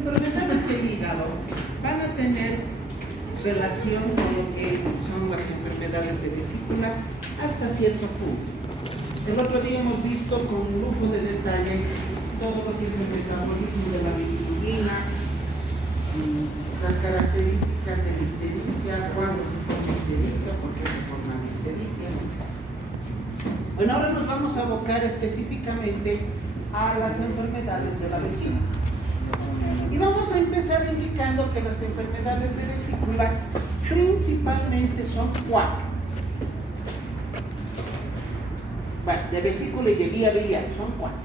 enfermedades del hígado van a tener relación con lo que son las enfermedades de vesícula hasta cierto punto. El otro día hemos visto con lujo de detalle todo lo que es el metabolismo de la bilirrubina, las características de la ictericia, cuándo se forma ictericia, por qué se forma ictericia. Bueno, ahora nos vamos a abocar específicamente a las enfermedades de la vesícula. Y vamos a empezar indicando que las enfermedades de vesícula principalmente son 4. Bueno, de vesícula y de vía biliar son 4.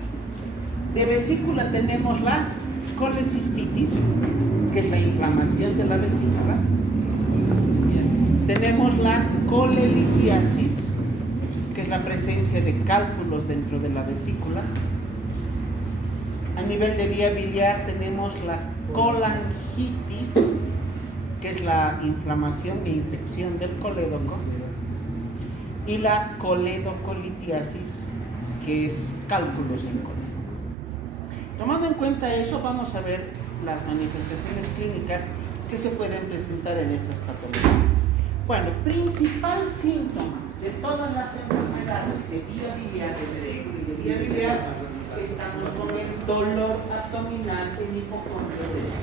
De vesícula tenemos la colecistitis, que es la inflamación de la vesícula. Tenemos la colelitiasis, que es la presencia de cálculos dentro de la vesícula. A nivel de vía biliar tenemos la colangitis, que es la inflamación e infección del colédoco, y la coledocolitiasis, que es cálculos en colédoco. Tomando en cuenta eso, vamos a ver las manifestaciones clínicas que se pueden presentar en estas patologías. Bueno, principal síntoma de todas las enfermedades de vía biliar, de vesícula y de vía biliar, estamos con el dolor abdominal en hipocondrio derecho.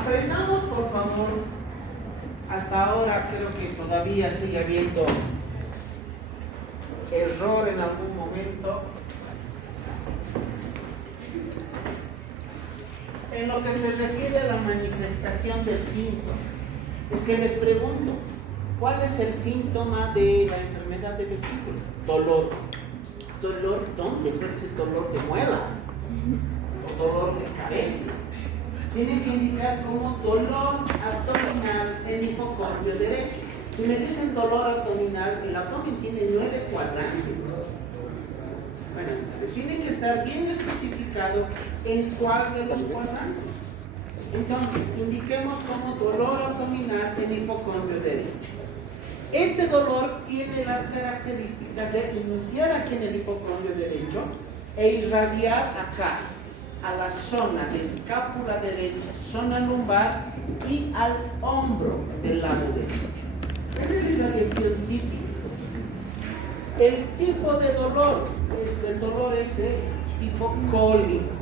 Aprendamos, por favor, hasta ahora creo que todavía sigue habiendo error en algún momento en lo que se refiere a la manifestación del síntoma. Es que les pregunto, ¿cuál es el síntoma de la enfermedad de vesícula? Dolor. ¿Dolor dónde? Puede ser dolor de muela o dolor de cabeza. Tiene que indicar como dolor abdominal en hipocondrio derecho. Si me dicen dolor abdominal, el abdomen tiene 9 cuadrantes. Buenas tardes. Tiene que estar bien especificado en cuál de los cuadrantes. Entonces, indiquemos como dolor abdominal en hipocondrio derecho. Este dolor tiene las características de iniciar aquí en el hipocondrio derecho e irradiar acá, a la zona de escápula derecha, zona lumbar y al hombro del lado derecho. Esa es la irradiación típica. El tipo de dolor, el dolor es de tipo cólico.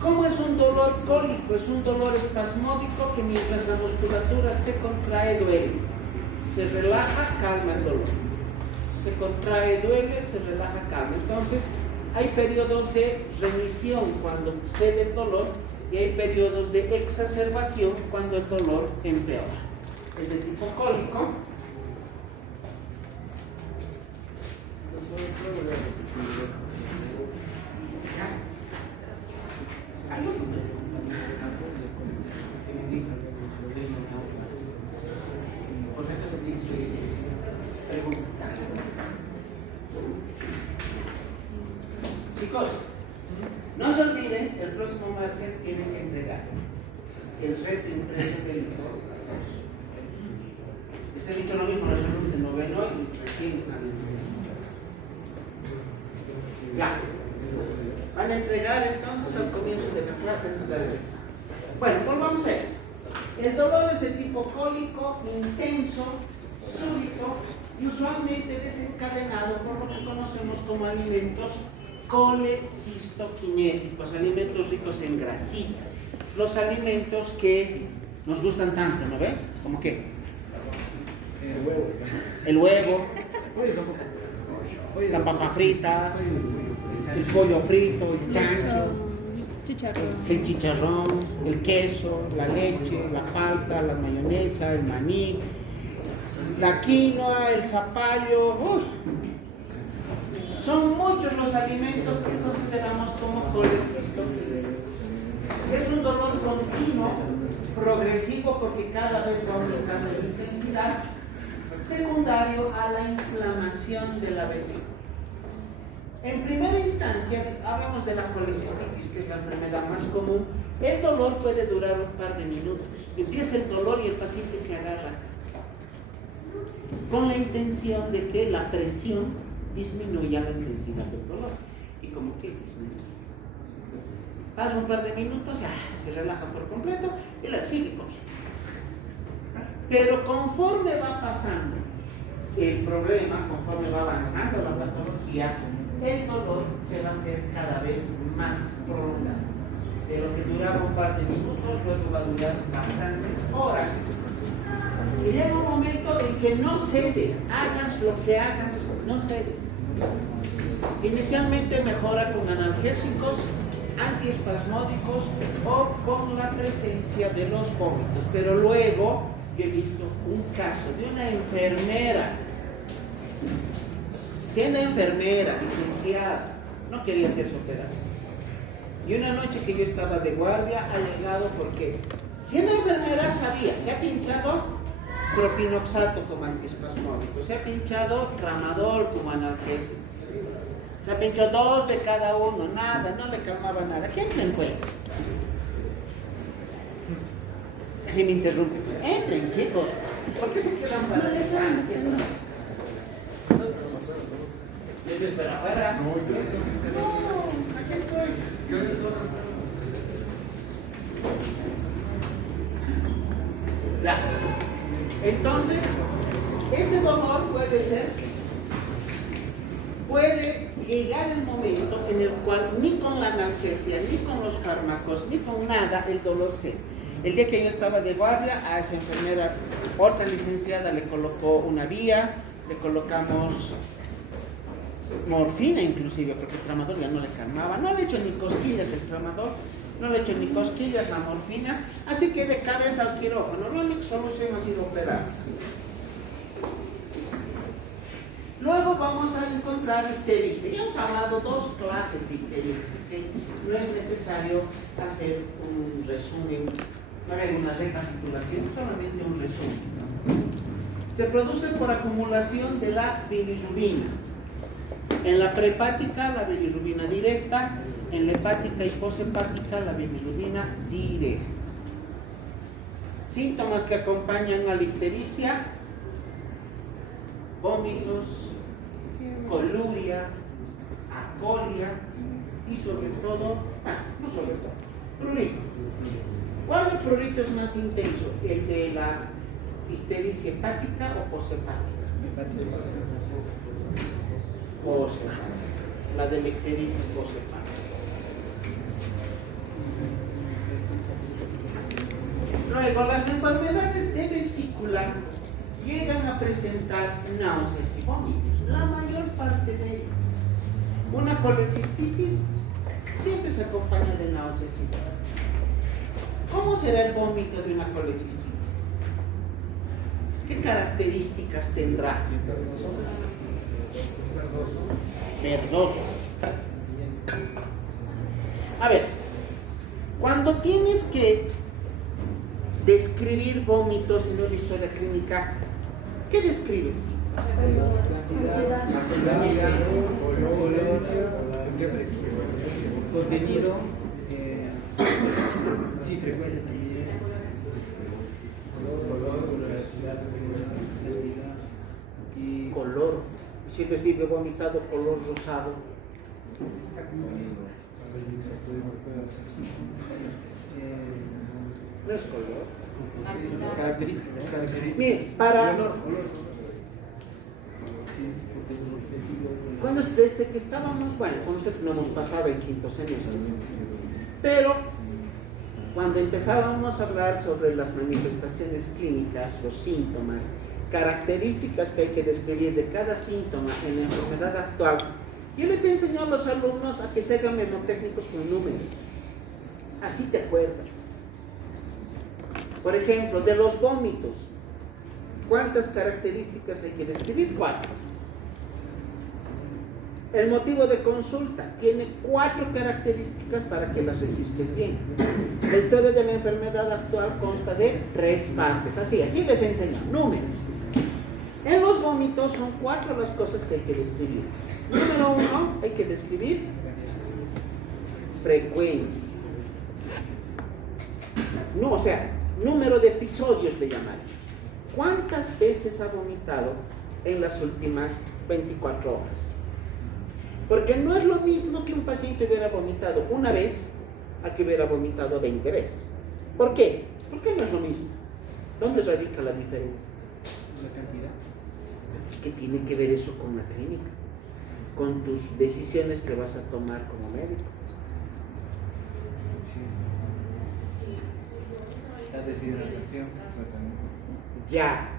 ¿Cómo es un dolor cólico? Es un dolor espasmódico que mientras la musculatura se contrae, duele. Se relaja, calma el dolor. Se contrae, duele, se relaja, calma. Entonces, hay periodos de remisión cuando cede el dolor y hay periodos de exacerbación cuando el dolor empeora. Es de tipo cólico. Chicos, no se olviden, el próximo martes tienen que entregar el reto impreso del licor. Les he dicho lo mismo a los alumnos de noveno y recién están. Ya. Van a entregar entonces al comienzo de la clase antes de la defensa. Bueno, volvamos a esto. El dolor es de tipo cólico, intenso, súbito y usualmente desencadenado por lo que conocemos como alimentos colecistoquinéticos, alimentos ricos en grasitas, los alimentos que nos gustan tanto, ¿no ven? ¿Cómo qué? El huevo, la papa frita, el pollo frito, el chancho, el chicharrón, el queso, la leche, la palta, la mayonesa, el maní, la quinoa, el zapallo. Son muchos los alimentos que consideramos como colecistoquinéticos. Es un dolor continuo, progresivo porque cada vez va aumentando la intensidad, secundario a la inflamación de la vesícula. En primera instancia, hablamos de la colecistitis, que es la enfermedad más común. El dolor puede durar un par de minutos. Empieza el dolor y el paciente se agarra con la intención de que la presión disminuya la intensidad del dolor. y como que disminuye. Pasa un par de minutos, se relaja por completo y la sigue comiendo. Pero conforme va pasando el problema, conforme va avanzando la patología, el dolor se va a hacer cada vez más prolongado. De lo que duraba un par de minutos, luego va a durar bastantes horas. Y llega un momento en que no cede, hagas lo que hagas, no cede. Inicialmente mejora con analgésicos, antiespasmódicos o con la presencia de los vómitos, pero luego yo he visto un caso de una enfermera, siendo enfermera, licenciada, no quería hacerse operar. Y una noche que yo estaba de guardia ha llegado porque, siendo enfermera, sabía, se ha pinchado propinoxato como antiespasmódico, se ha pinchado tramadol como analgésico, se ha pinchado 2 de cada uno, nada, no le calmaba nada. ¿Qué entren pues? Así me interrumpe. Entren, chicos. ¿Por qué se quedan para allá? ¿Les espera afuera? No, aquí estoy. Ya. Entonces, este dolor puede llegar el momento en el cual ni con la analgesia, ni con los fármacos, ni con nada el dolor cede. El día que yo estaba de guardia, a esa enfermera, otra licenciada le colocó una vía, le colocamos morfina inclusive, porque el tramador ya no le calmaba. No le he hecho ni cosquillas el tramador, no le he hecho ni cosquillas la morfina, así que de cabeza al quirófano. La única solución ha sido operar. Luego vamos a encontrar ictericia. Ya hemos hablado 2 clases de ictericia, que no es necesario hacer un resumen, no hay una recapitulación, solamente un resumen. Se produce por acumulación de la bilirrubina. En la prehepática, la bilirrubina directa; en la hepática y poshepática, la bilirrubina directa. Síntomas que acompañan a la ictericia: vómitos, coluria, acolia y sobre todo, prurito. ¿Cuál de prurito es más intenso? ¿El de la ictericia hepática o poshepática? Poshepática. La de la ictericia es poshepática. Luego, las enfermedades de vesícula llegan a presentar náuseas y vómitos, la mayor parte de ellas. Una colecistitis siempre se acompaña de náuseas y vómitos. ¿Cómo será el vómito de una colecistitis? ¿Qué características tendrá? Verdoso. A ver, cuando tienes que describir vómitos en una historia clínica, ¿qué describes? Contenido, sí, frecuencia también. Color. Si les digo vomitado, color rosado. No es color. Característica. Mire, para... Desde que estábamos, bueno, con usted no hemos pasado en quinto semestre, pero cuando empezábamos a hablar sobre las manifestaciones clínicas, los síntomas, características que hay que describir de cada síntoma en la enfermedad actual, yo les enseño a los alumnos a que se hagan memotécnicos con números. Así te acuerdas. Por ejemplo, de los vómitos, ¿cuántas características hay que describir? 4. El motivo de consulta tiene 4 características para que las registres bien. La historia de la enfermedad actual consta de 3 partes. Así les enseño, números. En los vómitos son 4 las cosas que hay que describir. Número 1, hay que describir frecuencia. No, o sea, número de episodios le llamaremos. ¿Cuántas veces ha vomitado en las últimas 24 horas? Porque no es lo mismo que un paciente hubiera vomitado una vez a que hubiera vomitado 20 veces. ¿Por qué? ¿Por qué no es lo mismo? ¿Dónde radica la diferencia? La cantidad. ¿Qué tiene que ver eso con la clínica? Con tus decisiones que vas a tomar como médico. La deshidratación. Ya.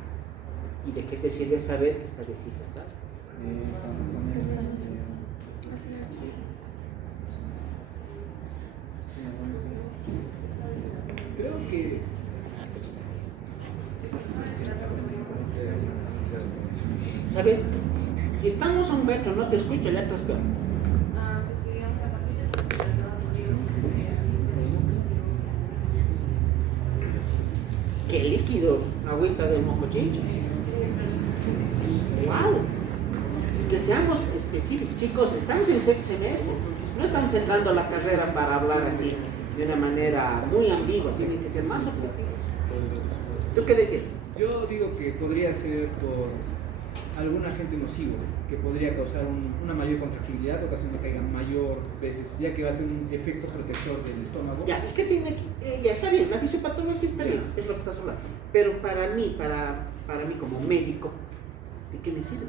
¿Y de qué te sirve saber que está deshidratado? Creo que ¿sabes? Si estamos a un metro, no te escucho, ya estás peor. ¿Qué líquidos? Agüita del mocochicho. ¡Wow! Que seamos específicos. Chicos, estamos en sexto semestre. No estamos entrando a la carrera para hablar así de una manera muy ambigua. Tienen que ser más objetivos. ¿Tú qué decías? yo digo que podría ser por algún agente nocivo que podría causar una mayor contractibilidad, ocasionando que caiga mayor veces, ya que va a ser un efecto protector del estómago. Ya, ¿y qué tiene? Ya está bien, la fisiopatología está bien, es lo que estás hablando. Pero para mí como médico, ¿de qué me sirve?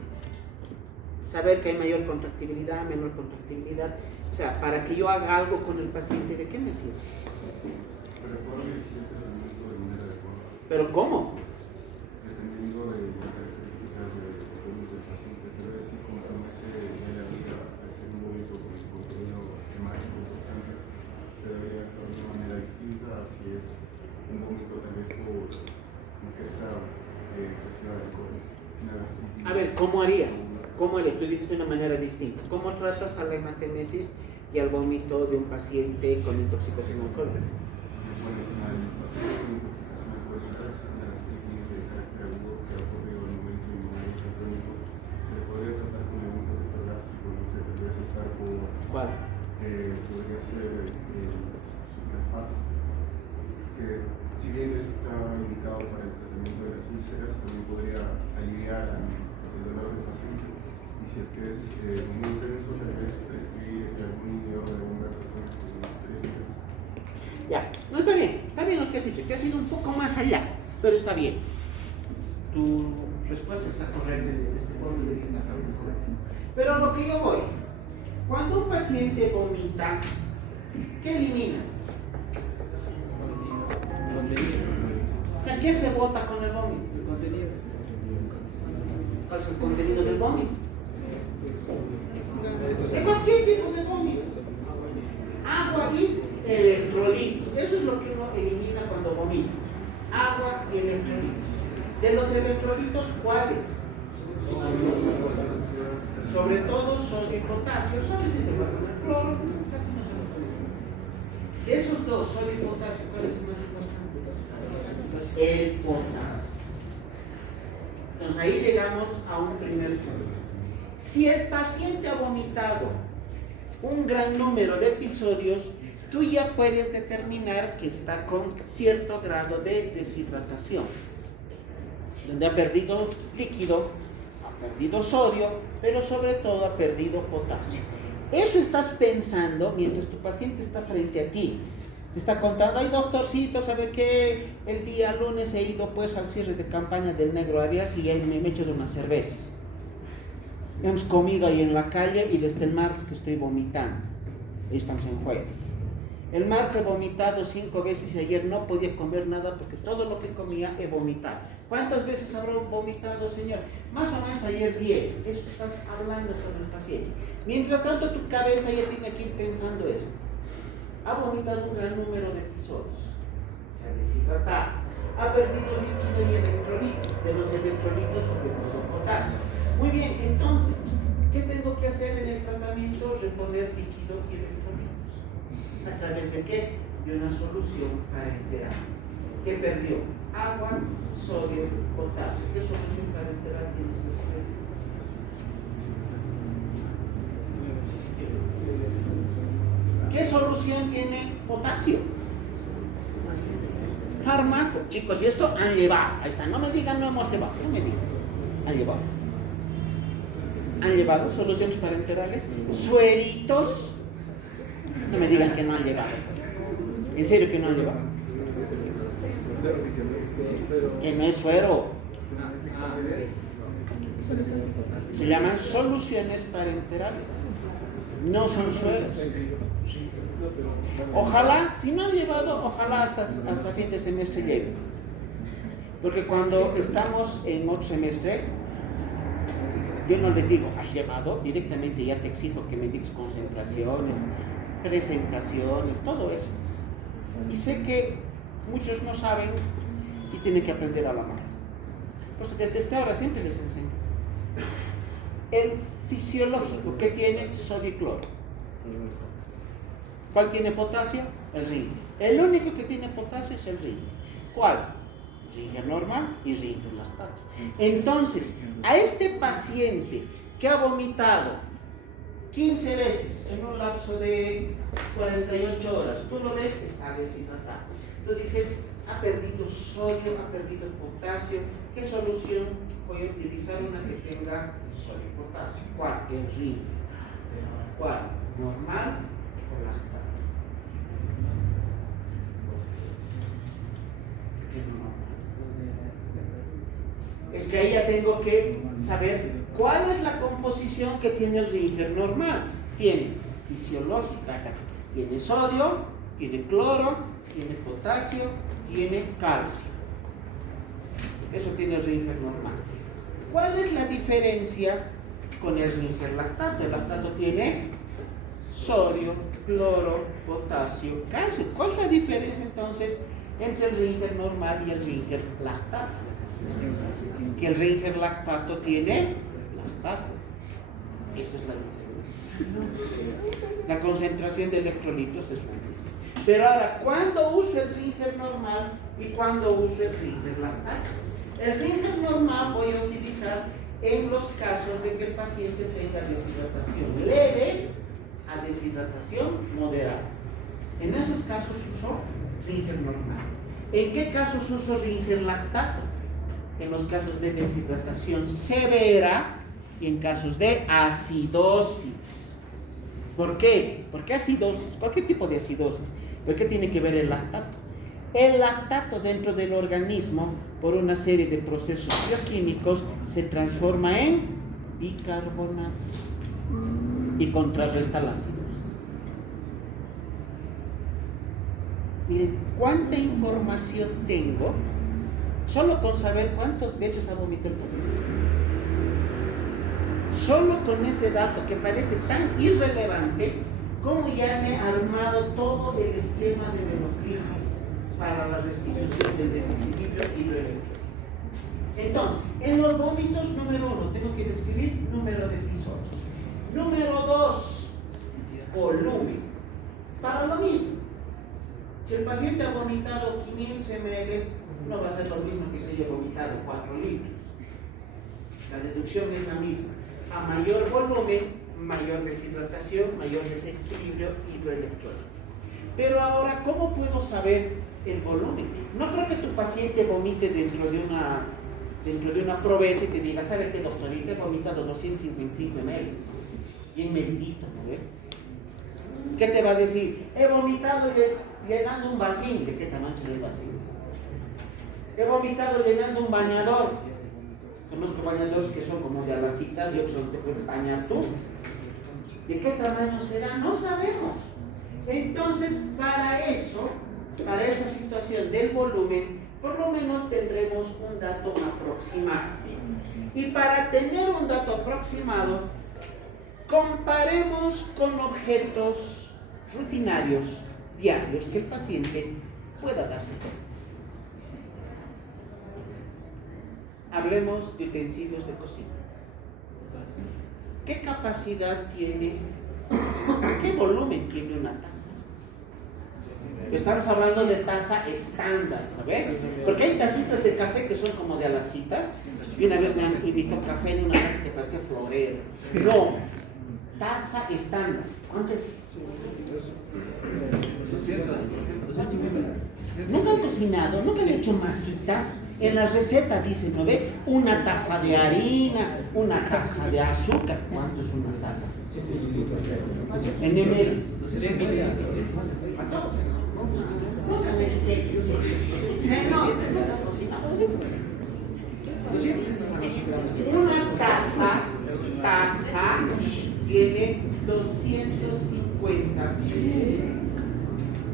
Saber que hay mayor contractibilidad, menor contractibilidad. O sea, para que yo haga algo con el paciente, ¿de qué me sirve? ¿Pero cómo? Dependiendo de las características del paciente, pero es si compromete la vida al ser un vómito con el contenido hemático importante, se debería actuar de una manera distinta a si es un vómito tal vez por ingesta excesiva de alcohol, una gastritis. A ver, ¿cómo harías? ¿Cómo harías? Tú dices de una manera distinta. ¿Cómo tratas a la hematemesis y al vómito de un paciente con intoxicación alcohólica? Bueno, al paciente con intoxicación alcohólica, una gastritis de carácter agudo que ha ocurrido en el momento de inmunodeficiencia crónico, se le podría tratar con algún protector gástrico, no sé, podría tratar por... ¿Cuál? Podría ser sucralfato, que si bien está indicado para el tratamiento de las úlceras, también podría aliviar el dolor del paciente. Y si es que es muy intenso, tal vez prescribir algún inhibidor de bomba de unos 3 días. Ya, no está bien lo que has dicho, que has ido un poco más allá, pero está bien. Tu respuesta está correcta desde este punto de vista. Pero a lo que yo voy, cuando un paciente vomita, ¿qué elimina? O sea, ¿qué se bota con el vómito? El contenido. ¿Cuál es el contenido del vómito? De cualquier tipo de vómito. Agua y electrolitos. Eso es lo que uno elimina cuando vomita. Agua y electrolitos. De los electrolitos, ¿cuáles? Sobre todo sodio y potasio. Cloro, casi no se lo ponen. De esos dos, sodio y potasio, ¿cuál es el más importante? El potasio. Entonces ahí llegamos a un primer punto. Si el paciente ha vomitado un gran número de episodios, tú ya puedes determinar que está con cierto grado de deshidratación, donde ha perdido líquido, ha perdido sodio, pero sobre todo ha perdido potasio. Eso estás pensando mientras tu paciente está frente a ti. Te está contando, ay doctorcito, ¿sabe qué? El día lunes he ido pues al cierre de campaña del Negro Arias y ahí me he hecho de unas cervezas. Hemos comido ahí en la calle y desde el martes que estoy vomitando. Ahí estamos en jueves. El martes he vomitado 5 veces y ayer no podía comer nada porque todo lo que comía he vomitado. ¿Cuántas veces habrá vomitado, señor? Más o menos ayer 10. Eso estás hablando con el paciente. Mientras tanto tu cabeza ya tiene que ir pensando esto. Ha vomitado un gran número de episodios. Se ha deshidratado. Ha perdido líquido y electrolitos. De los electrolitos sobre todo potasio. Muy bien, entonces, ¿qué tengo que hacer en el tratamiento? Reponer líquido y electrolitos. ¿A través de qué? De una solución parenteral. ¿Qué perdió? Agua, sodio, potasio. ¿Qué solución parenteral tienes después? ¿Qué solución tiene potasio? Fármaco. Chicos, y esto han llevado. Ahí está. No me digan no hemos llevado. No me digan. Han llevado. ¿Han llevado soluciones parenterales? ¿Sueritos? No me digan que no han llevado. Pues. ¿En serio que no han llevado? Que no es suero. Se llaman soluciones parenterales. No son sueros. Ojalá, si no han llevado, ojalá hasta fin de semestre lleguen. Porque cuando estamos en otro semestre, yo no les digo, has llevado, directamente ya te exijo que me digas concentraciones, presentaciones, todo eso. Y sé que muchos no saben y tienen que aprender a la mano. Pues desde ahora siempre les enseño. El fisiológico, ¿qué tiene? Sodio y cloro. ¿Cuál tiene potasio? El Ringer. El único que tiene potasio es el Ringer. ¿Cuál? Ringer normal y Ringer lactato. Entonces, a este paciente que ha vomitado 15 veces en un lapso de 48 horas, tú lo ves, está deshidratado. Tú dices, ha perdido sodio, ha perdido potasio. ¿Qué solución? Voy a utilizar una que tenga sodio y potasio. ¿Cuál? El Ringer. Pero ¿cuál? ¿Normal o lactato? Es que ahí ya tengo que saber cuál es la composición que tiene el Ringer normal. Tiene fisiológica, tiene sodio, tiene cloro, tiene potasio, tiene calcio. Eso tiene el Ringer normal. ¿Cuál es la diferencia con el Ringer lactato? El lactato tiene sodio, cloro, potasio, calcio. ¿Cuál es la diferencia entonces entre el Ringer normal y el Ringer lactato? Que el Ringer lactato tiene lactato. Esa es la diferencia. La concentración de electrolitos es la misma. Pero ahora, ¿cuándo uso el Ringer normal y cuándo uso el Ringer lactato? El Ringer normal voy a utilizar en los casos de que el paciente tenga deshidratación leve a deshidratación moderada. En esos casos uso Ringer normal. ¿En qué casos uso Ringer lactato? En los casos de deshidratación severa y en casos de acidosis. ¿Por qué? ¿Por qué acidosis? Cualquier tipo de acidosis. ¿Por qué tiene que ver el lactato? El lactato dentro del organismo, por una serie de procesos bioquímicos, se transforma en bicarbonato y contrarresta la acidosis. Miren, cuánta información tengo solo con saber cuántas veces ha vomitado el paciente. Solo con ese dato que parece tan irrelevante, como ya me he armado todo el esquema de venoclisis para la restitución del desequilibrio hidroeléctrico. Entonces, en los vómitos, número 1, tengo que describir número de episodios. Número 2, volumen. Para lo mismo, si el paciente ha vomitado 500 ml, no va a ser lo mismo que si haya vomitado 4 litros. La deducción es la misma. A mayor volumen, mayor deshidratación, mayor desequilibrio hidroelectrólico. Pero ahora, ¿cómo puedo saber el volumen? No creo que tu paciente vomite dentro de una probeta y te diga, ¿sabe qué, doctorita? He vomitado 255 ml. Bien medidito, ¿no ve? ¿Qué te va a decir? He vomitado llenando un vacín. ¿De qué tamaño es el vacín? He vomitado llenando un bañador. Conozco bañadores que son como de alacitas y otros donde te puedes bañar tú. ¿De qué tamaño será? No sabemos. Entonces, para esa situación del volumen, por lo menos tendremos un dato aproximado. Y para tener un dato aproximado, comparemos con objetos rutinarios, diarios, que el paciente pueda darse cuenta. Hablemos de utensilios de cocina. ¿Qué capacidad tiene, qué volumen tiene una taza? Estamos hablando de taza estándar, ¿no ves? Porque hay tacitas de café que son como de alacitas. Y una vez me han invitado café en una taza que parecía florero. No, taza estándar. ¿Cuánto es? Nunca han cocinado, nunca han hecho masitas. En la receta dice, ¿no ve? Una taza de harina, una taza de azúcar. ¿Cuánto es una taza? En ml. Nunca me expliques. Una taza tiene 250.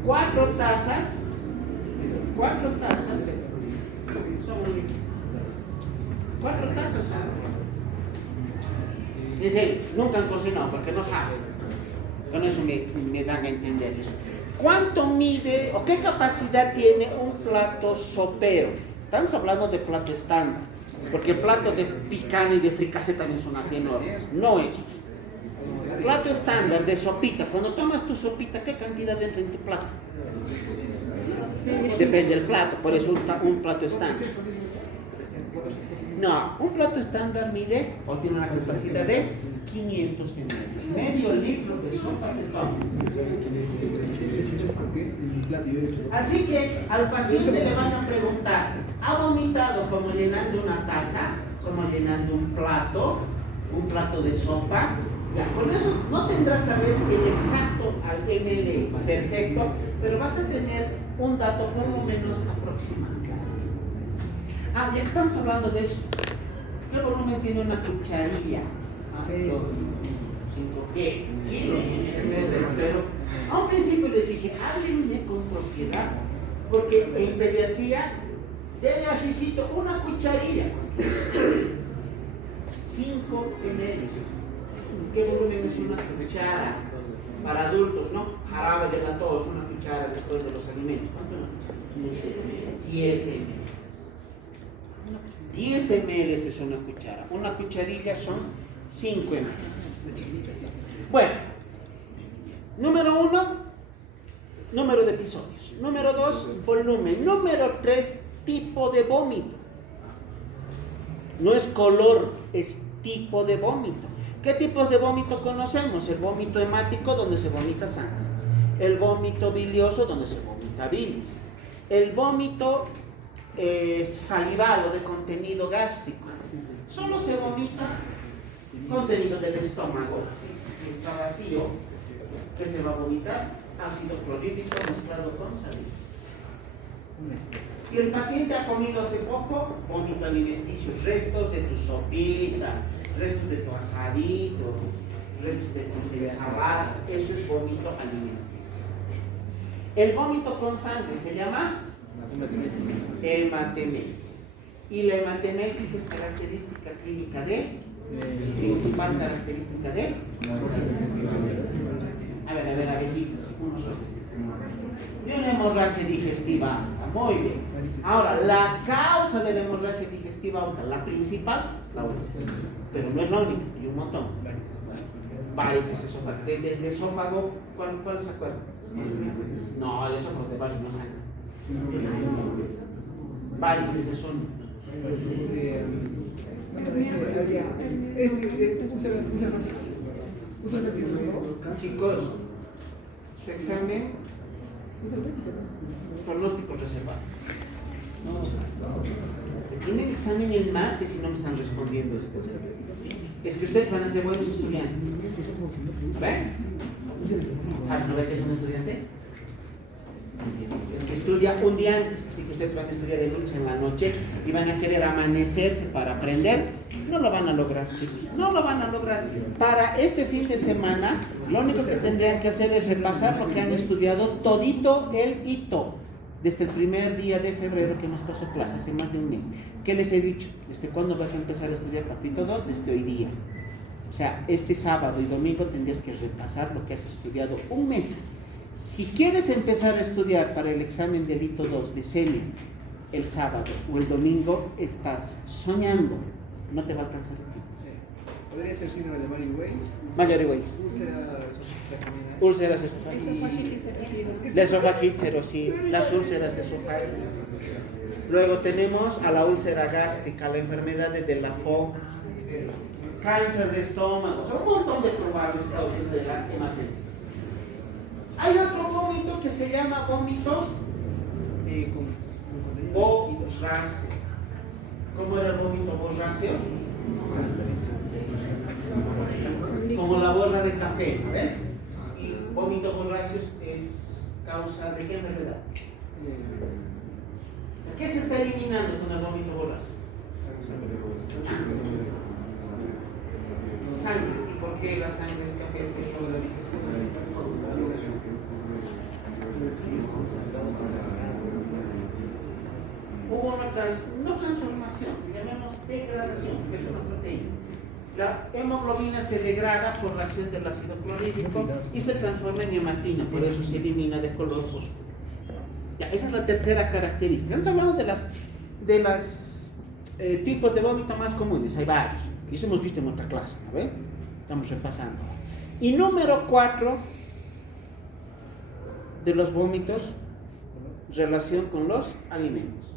Cuatro tazas son 4 tazas. Dice, nunca han cocinado porque no saben. Con eso me dan a entender eso. ¿Cuánto mide o qué capacidad tiene un plato sopero? Estamos hablando de plato estándar, porque el plato de picana y de fricase también son así enormes, no esos. Plato estándar de sopita, cuando tomas tu sopita, ¿qué cantidad entra en tu plato? Depende del plato, por eso un plato estándar. No, un plato estándar mide o tiene una capacidad de 500 ml, medio litro de sopa de tomas. Así que al paciente le vas a preguntar, ¿ha vomitado como llenando una taza, como llenando un plato de sopa? Ya, con eso no tendrás tal vez el exacto al ml perfecto, pero vas a tener un dato por lo menos aproximado. Ya que estamos hablando de eso, ¿qué volumen tiene una cucharilla? 5 kilos. Pero a un principio les dije, háblenme con propiedad, porque en pediatría, denle a su hijito una cucharilla. 5 ml. ¿Qué volumen es una cuchara? Para adultos, ¿no? Jarabe de la tos, una cuchara después de los alimentos. ¿Cuánto es? 10 ml. 10 ml es una cuchara. Una cucharilla son 5 ml. Bueno, número 1, número de episodios. Número 2, volumen. Número 3, tipo de vómito. No es color, es tipo de vómito. ¿Qué tipos de vómito conocemos? El vómito hemático, donde se vomita sangre. El vómito bilioso, donde se vomita bilis. El vómito salivado de contenido gástrico. Solo se vomita contenido del estómago. Si está vacío, ¿qué se va a vomitar? Ácido clorhídrico mezclado con saliva. Si el paciente ha comido hace poco, vómito alimenticio, restos de tu sopita, restos de tu asadito, restos de tus ensaladas, eso es vómito alimenticio. El vómito con sangre se llama hematemesis. Y la hematemesis es característica clínica de, principal característica de, a ver, de una hemorragia digestiva alta. Muy bien. Ahora, la causa de la hemorragia digestiva alta, la principal, la úlcera. Pero no es la única, hay un montón. Varices esofágicas. Desde esófago, ¿cuál se acuerda? No, el esófago de varios no sangra. Varices es uno. Chicos, su examen, pronóstico reservado. Tienen examen el martes y no me están respondiendo esto. Es que ustedes van a ser buenos estudiantes. ¿Ves? ¿Saben no ves que es un estudiante? Estudia un día antes, así que ustedes van a estudiar el lunes en la noche y van a querer amanecerse para aprender. No lo van a lograr, chicos, no lo van a lograr. Para este fin de semana, lo único que tendrían que hacer es repasar lo que han estudiado todito el hito, desde el primer día de febrero que nos pasó clase, hace más de un mes. ¿Qué les he dicho? ¿Desde cuándo vas a empezar a estudiar Papito 2? Desde hoy día. O sea, este sábado y domingo tendrías que repasar lo que has estudiado un mes. Si quieres empezar a estudiar para el examen del hito 2 de semi el sábado o el domingo, estás soñando. No te va a alcanzar el tiempo. ¿Podría ser síndrome de Marie-Weiss? Marie-Weiss. Úlceras esofágicas. Esofagitis erosiva. La esofagitis erosiva, las úlceras esofágicas. Luego tenemos a la úlcera gástrica, la enfermedad de Lafont, cáncer de estómago, o sea, un montón de probables causas de la hematemesis. Hay otro vómito que se llama vómito vorácico. ¿Cómo era el vómito borráceo? Como la borra de café, ¿no ven? Y vómito borráceo es causa de qué enfermedad. O sea, ¿qué se está eliminando con el vómito borráceo? Sangre. ¿Y por qué la sangre es café? Hubo no transformación, llamemos degradación, que es una proteína. La hemoglobina se degrada por la acción del ácido clorhídrico y se transforma en hematina, por eso se elimina de color oscuro. Ya, esa es la tercera característica. Estamos hablando de las tipos de vómito más comunes, hay varios. Y eso hemos visto en otra clase, ¿no ven? Estamos repasando. Y número 4 de los vómitos, relación con los alimentos.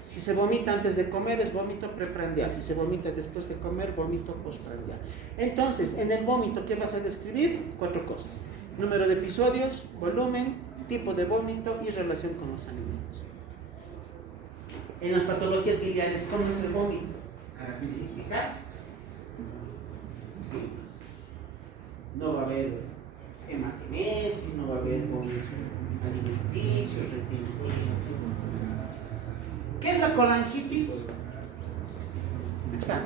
Si se vomita antes de comer es vómito preprandial, si se vomita después de comer, vómito postprandial. Entonces, en el vómito, ¿qué vas a describir? 4 cosas: número de episodios, volumen, tipo de vómito y relación con los alimentos. En las patologías biliares, ¿cómo es el vómito? Características. No va a haber hematemesis, no va a haber vómitos alimenticios, retentivos. ¿Qué es la colangitis?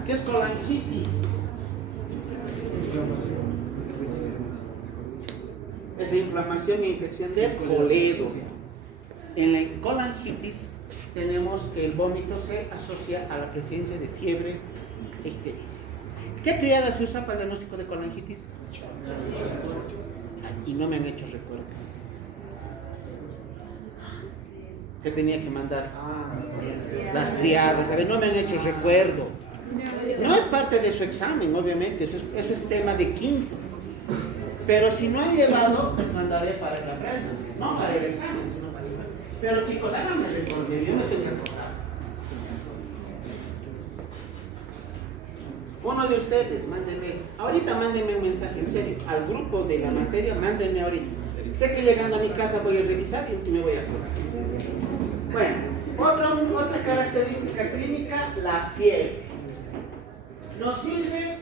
¿Qué es colangitis? Es la inflamación e infección del coledo. En la colangitis tenemos que el vómito se asocia a la presencia de fiebre e ictericia. ¿Qué triada se usa para el diagnóstico de colangitis? Y no me han hecho recuerdo. ¿Qué tenía que mandar? Las triadas. A ver, no me han hecho recuerdo. No es parte de su examen, obviamente. Eso es tema de quinto. Pero si no han llevado, les mandaré para que aprendan. No para el examen, sino para el examen. Pero chicos, háganme recordar. Yo me tengo que acordar. Uno de ustedes, mándenme un mensaje en serio. Al grupo de la materia, mándenme ahorita. Sé que llegando a mi casa voy a revisar y me voy a acordar. Bueno, otra característica clínica, la fiebre. Nos sirve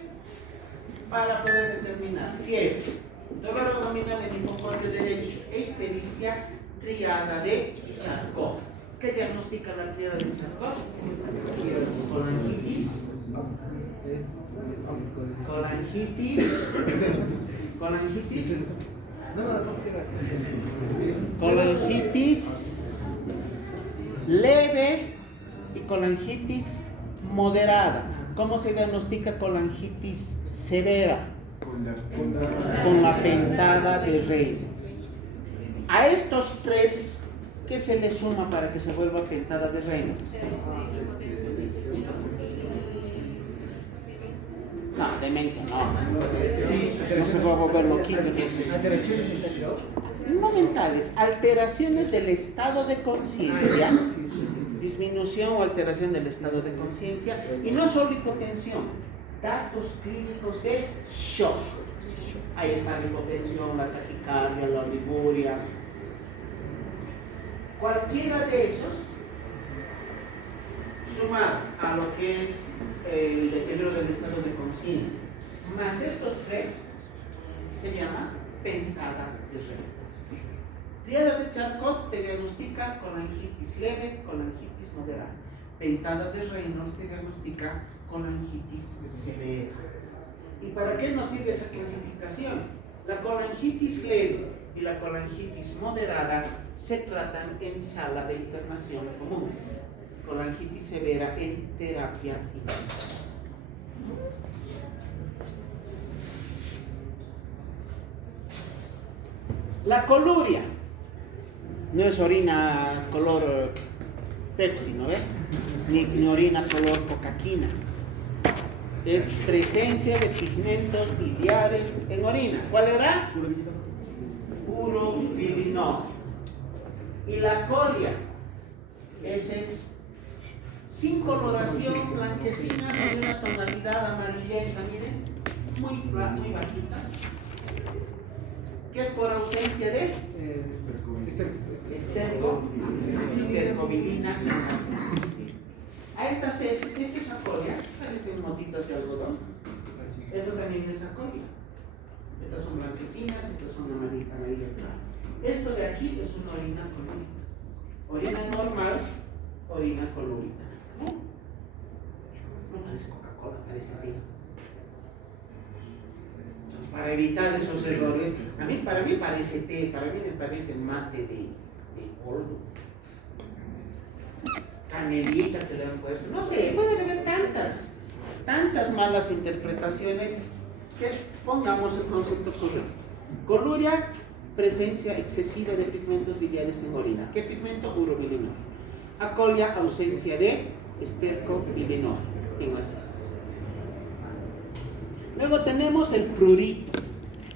para poder determinar fiebre, dolor abdominal en hipocordio derecho, ictericia, triada de Charcot. ¿Qué diagnostica la triada de Charcot? Colangitis leve y colangitis moderada. ¿Cómo se diagnostica colangitis severa? Con la pentada de Reynolds. A estos 3, ¿qué se le suma para que se vuelva pentada de Reynolds? No, demencia, no. No se va a volver loquito. No mentales, alteraciones del estado de conciencia, disminución o alteración del estado de conciencia, y no solo hipotensión, datos clínicos de shock. Ahí está la hipotensión, la taquicardia, la oliguria. Cualquiera de esos, sumado a lo que es el deterioro del estado de conciencia, más estos 3, se llama pentada de Reynolds. Triada de Charcot te diagnostica colangitis leve, colangitis moderada. Pentada de Reynolds te diagnostica colangitis severa. ¿Y para qué nos sirve esa clasificación? La colangitis leve y la colangitis moderada se tratan en sala de internación común. Colangitis severa en terapia intensiva. La coluria no es orina color Pepsi, ¿no ves? Ni orina color cocaquina. Es presencia de pigmentos biliares en orina. ¿Cuál era? Puro bilinol. Y la colia, ese es sin coloración, blanquecina, con una tonalidad amarillenta, miren, muy bajita. ¿Qué es por ausencia de? Estercobilina. a estas heces, esto es acolia, parecen motitas de algodón. Esto también es acolia. Estas son blanquecinas, estas son amarilla clara. Esto de aquí es una orina colúrica. Orina normal, orina colúrica. No parece Coca-Cola, parece té. Entonces, para evitar esos errores, para mí parece té, para mí me parece mate de polvo. Canelita que le han puesto. No sé, puede haber tantas malas interpretaciones que pongamos el concepto correcto. Coluria, presencia excesiva de pigmentos biliares en orina. ¿Qué pigmento? Urobilinol. Acolia, ausencia de estercobilinol en las heces. Luego tenemos el prurito.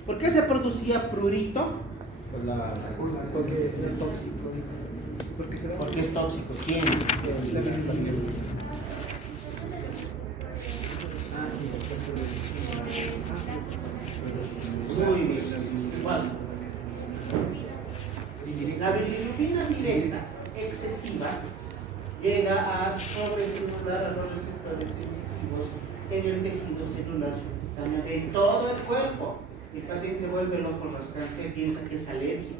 ¿Por qué se producía prurito? Porque es tóxico. Porque es tóxico. ¿Quién? Muy bien. ¿Cuál? La bilirrubina directa excesiva llega a sobreestimular a los receptores sensitivos en el tejido celular subcutáneo de todo el cuerpo. El paciente se vuelve loco rascante, piensa que es alergia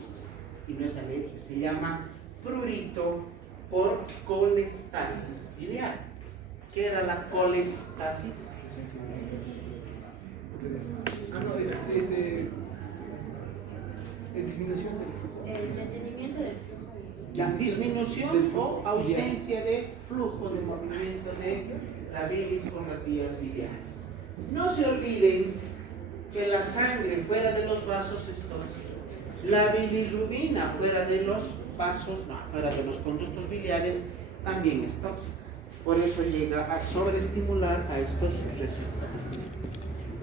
y no es alergia, se llama prurito por colestasis biliar. ¿Qué era la colestasis? Es disminución El detenimiento del flujo. La disminución o ausencia de flujo de movimiento de la bilis por las vías biliares. No se olviden que la sangre fuera de los vasos es tóxica. La bilirrubina fuera de los vasos, fuera de los conductos biliares también es tóxica. Por eso llega a sobreestimular a estos receptores.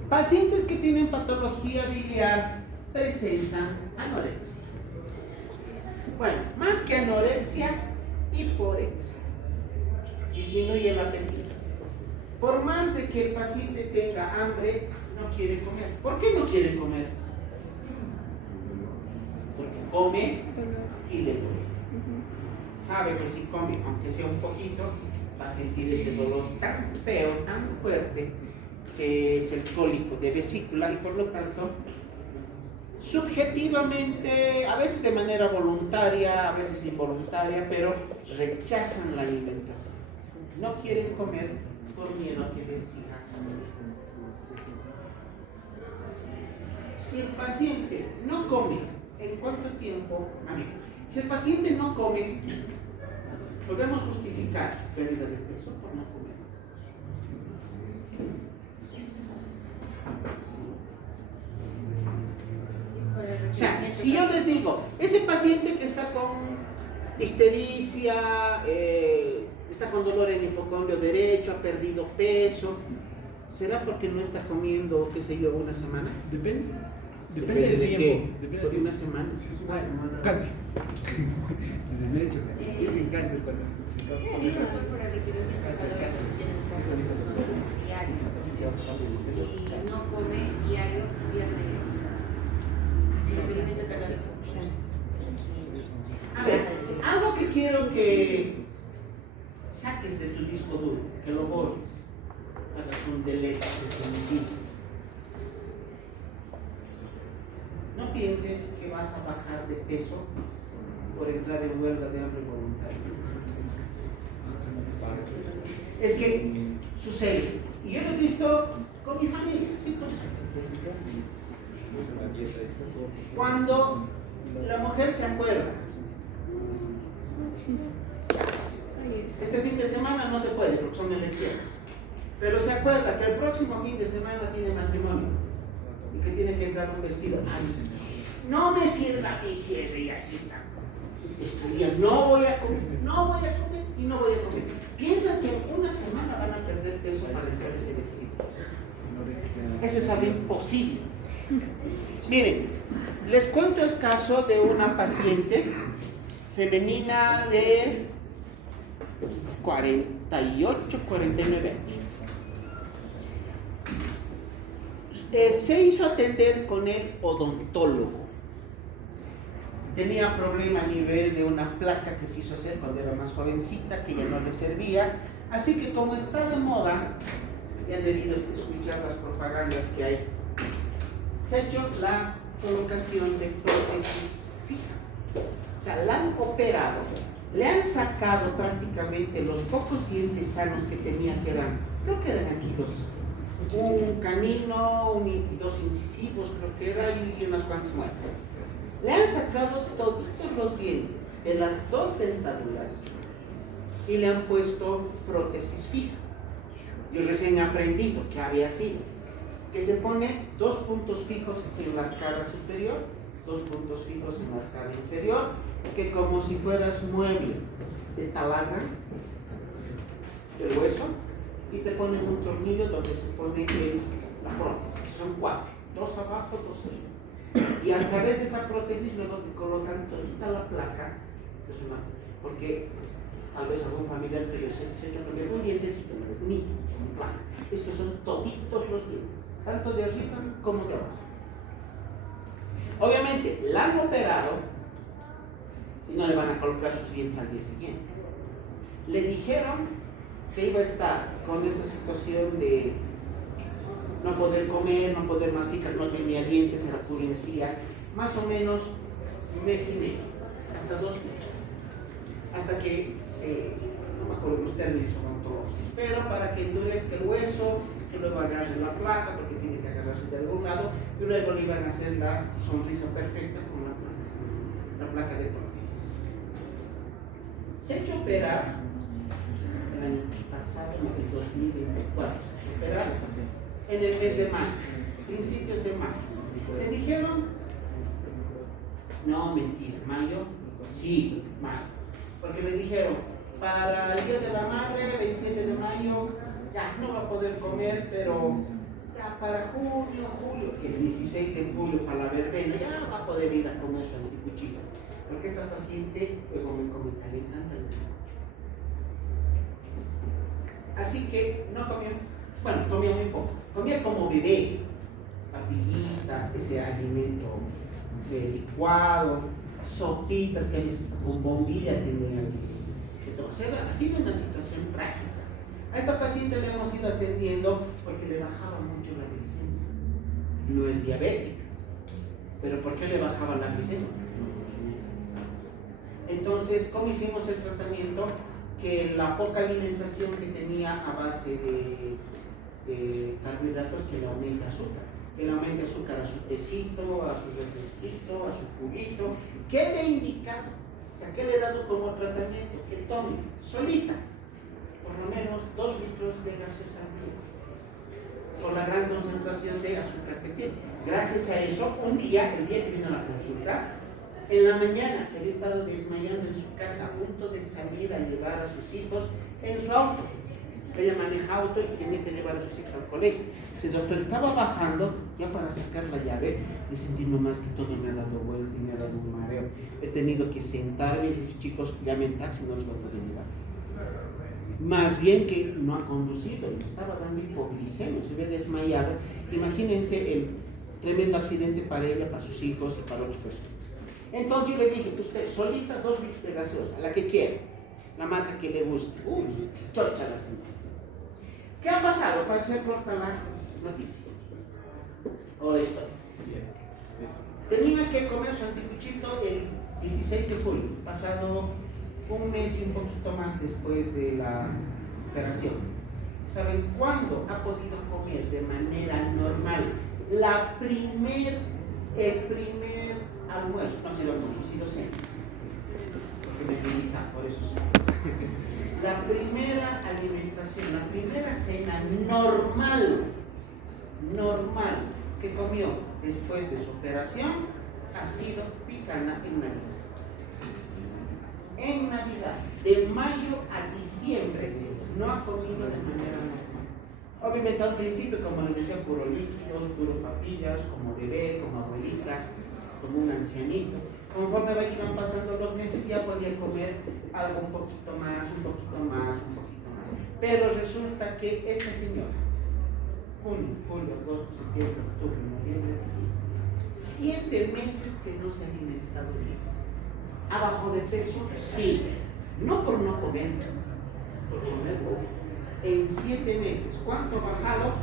Pacientes que tienen patología biliar presentan anorexia. Bueno, más que anorexia, hiporexia. Disminuye el apetito. Por más de que el paciente tenga hambre, no quiere comer. ¿Por qué no quiere comer? Porque come y le duele. Sabe que si come, aunque sea un poquito, va a sentir ese dolor tan feo, tan fuerte, que es el cólico de vesícula, y por lo tanto, subjetivamente, a veces de manera voluntaria, a veces involuntaria, pero rechazan la alimentación. No quieren comer por miedo a que les siga. Si el paciente no come, ¿en cuánto tiempo? Si el paciente no come, podemos justificar su pérdida de peso por no comer. O sea, si yo les digo, ese paciente que está con ictericia, está con dolor en el hipocondrio derecho, ha perdido peso, ¿será porque no está comiendo, qué sé yo, una semana? Depende ¿Depende de qué? Depende ¿Por del una tiempo. semana? Si es una semana. Cáncer. Desde el hecho. Dicen cáncer cuando se causa. Sí, doctor, por el requerimiento de calor que tiene el cuerpo diario. Entonces, si no come diario, pierde el requerimiento calórico. A ver, algo que quiero que saques de tu disco duro, que lo borres, hagas un delete definitivo. No pienses que vas a bajar de peso por entrar en huelga de hambre voluntaria. Es que sucede, y yo lo he visto con mi familia, ¿sí? Cuando la mujer se acuerda, este fin de semana no se puede porque son elecciones, pero se acuerda que el próximo fin de semana tiene matrimonio y que tiene que entrar un vestido. Ay, no me sirva mi cierre y así está. Este día no voy a comer y no voy a comer. Piensan que en una semana van a perder peso para entrar ese vestido. Eso es algo imposible. Miren, les cuento el caso de una paciente femenina de 48, 49 años. Se hizo atender con el odontólogo. Tenía problema a nivel de una placa que se hizo hacer cuando era más jovencita, que ya no le servía. Así que como está de moda, y han debido escuchar las propagandas que hay, se ha hecho la colocación de prótesis fija. O sea, la han operado, le han sacado prácticamente los pocos dientes sanos que tenía, que eran, creo que eran aquí un canino, y 2 incisivos, creo que era, y unas cuantas muelas. Le han sacado todos los dientes de las 2 dentaduras y le han puesto prótesis fija. Yo recién he aprendido que había sido, que se pone 2 puntos fijos en la cara superior, 2 puntos fijos en la cara inferior, que como si fueras mueble, te taladran el hueso y te ponen un tornillo donde se pone la prótesis. Son 4, 2 abajo, 2 arriba. Y a través de esa prótesis luego te colocan todita la placa, que es una, porque tal vez algún familiar tuyo se echa con un dientecito, bonito, con placa. Estos son toditos los dientes, tanto de arriba como de abajo. Obviamente la han operado y no le van a colocar sus dientes al día siguiente. Le dijeron que iba a estar con esa situación de no poder comer, no poder masticar, no tenía dientes, era pura encía, más o menos 1 mes y medio, hasta 2 meses, hasta que no me acuerdo los términos odontológicos, pero para que endurezca el hueso, que luego agarre la placa, porque tiene que agarrarse de algún lado, y luego le iban a hacer la sonrisa perfecta con la placa de prótesis. Se ha hecho operar el año pasado, en el 2024, se operaron en el mes de mayo, principios de mayo. Le dijeron, no, mentira, mayo, sí, mayo, porque me dijeron, para el Día de la Madre, 27 de mayo, ya no va a poder comer, pero ya para junio, julio, el 16 de julio, para la verbena, ya va a poder ir a comer su anticuchito, porque esta paciente, luego me comenta, le encanta el anticucho. Así que no comió, bueno, comía muy poco, comía como bebé, papillitas, ese alimento licuado, sopitas que a veces con bombilla tenían. O sea, ha sido una situación trágica. A esta paciente le hemos ido atendiendo porque le bajaba mucho la glicemia. No es diabética, pero ¿por qué le bajaba la glicemia? Entonces, ¿cómo hicimos el tratamiento? Que la poca alimentación que tenía a base de carbohidratos, que le aumente azúcar. Que le aumente azúcar a su tecito, a su refresquito, a su juguito. ¿Qué le he indicado? O sea, ¿qué le he dado como tratamiento? Que tome solita por lo menos 2 litros de gaseosa al día, por la gran concentración de azúcar que tiene. Gracias a eso, un día, el día que vino a la consulta, en la mañana se había estado desmayando en su casa, a punto de salir a llevar a sus hijos en su auto. Ella maneja auto y tenía que llevar a sus hijos al colegio. El doctor estaba bajando ya para sacar la llave y sentí nomás que todo me ha dado vueltas y me ha dado un mareo. He tenido que sentarme y decir, chicos, llamen taxi, no los voy a poder llevar. Más bien que no ha conducido, le estaba dando hipoglicemia, se había desmayado. Imagínense el tremendo accidente para ella, para sus hijos y para otras personas. Entonces yo le dije, usted solita 2 litros de gaseosa, la que quiera, la marca que le guste. Chocha la señora. ¿Qué ha pasado? Para hacer corta la noticia o la historia. Tenía que comer su anticuchito el 16 de julio, pasado 1 mes y un poquito más después de la operación. ¿Saben cuándo ha podido comer de manera normal? El primer almuerzo, no ha sido almuerzo, ha sido cena, porque me habilita, por eso sí. La primera alimentación, la primera cena normal que comió después de su operación ha sido picana en Navidad. En Navidad, de mayo a diciembre, no ha comido de manera normal. Obviamente al principio, como les decía, puro líquidos, puro papillas, como bebé, como abuelitas, como un ancianito. Conforme iban pasando los meses ya podía comer algo un poquito más. Pero resulta que esta señora, junio, julio, agosto, septiembre, octubre, noviembre, diciembre, 7 meses que no se ha alimentado bien. ¿Ha bajado de peso? Sí. No por no comer, por comer poco. en 7 meses. ¿Cuánto ha bajado?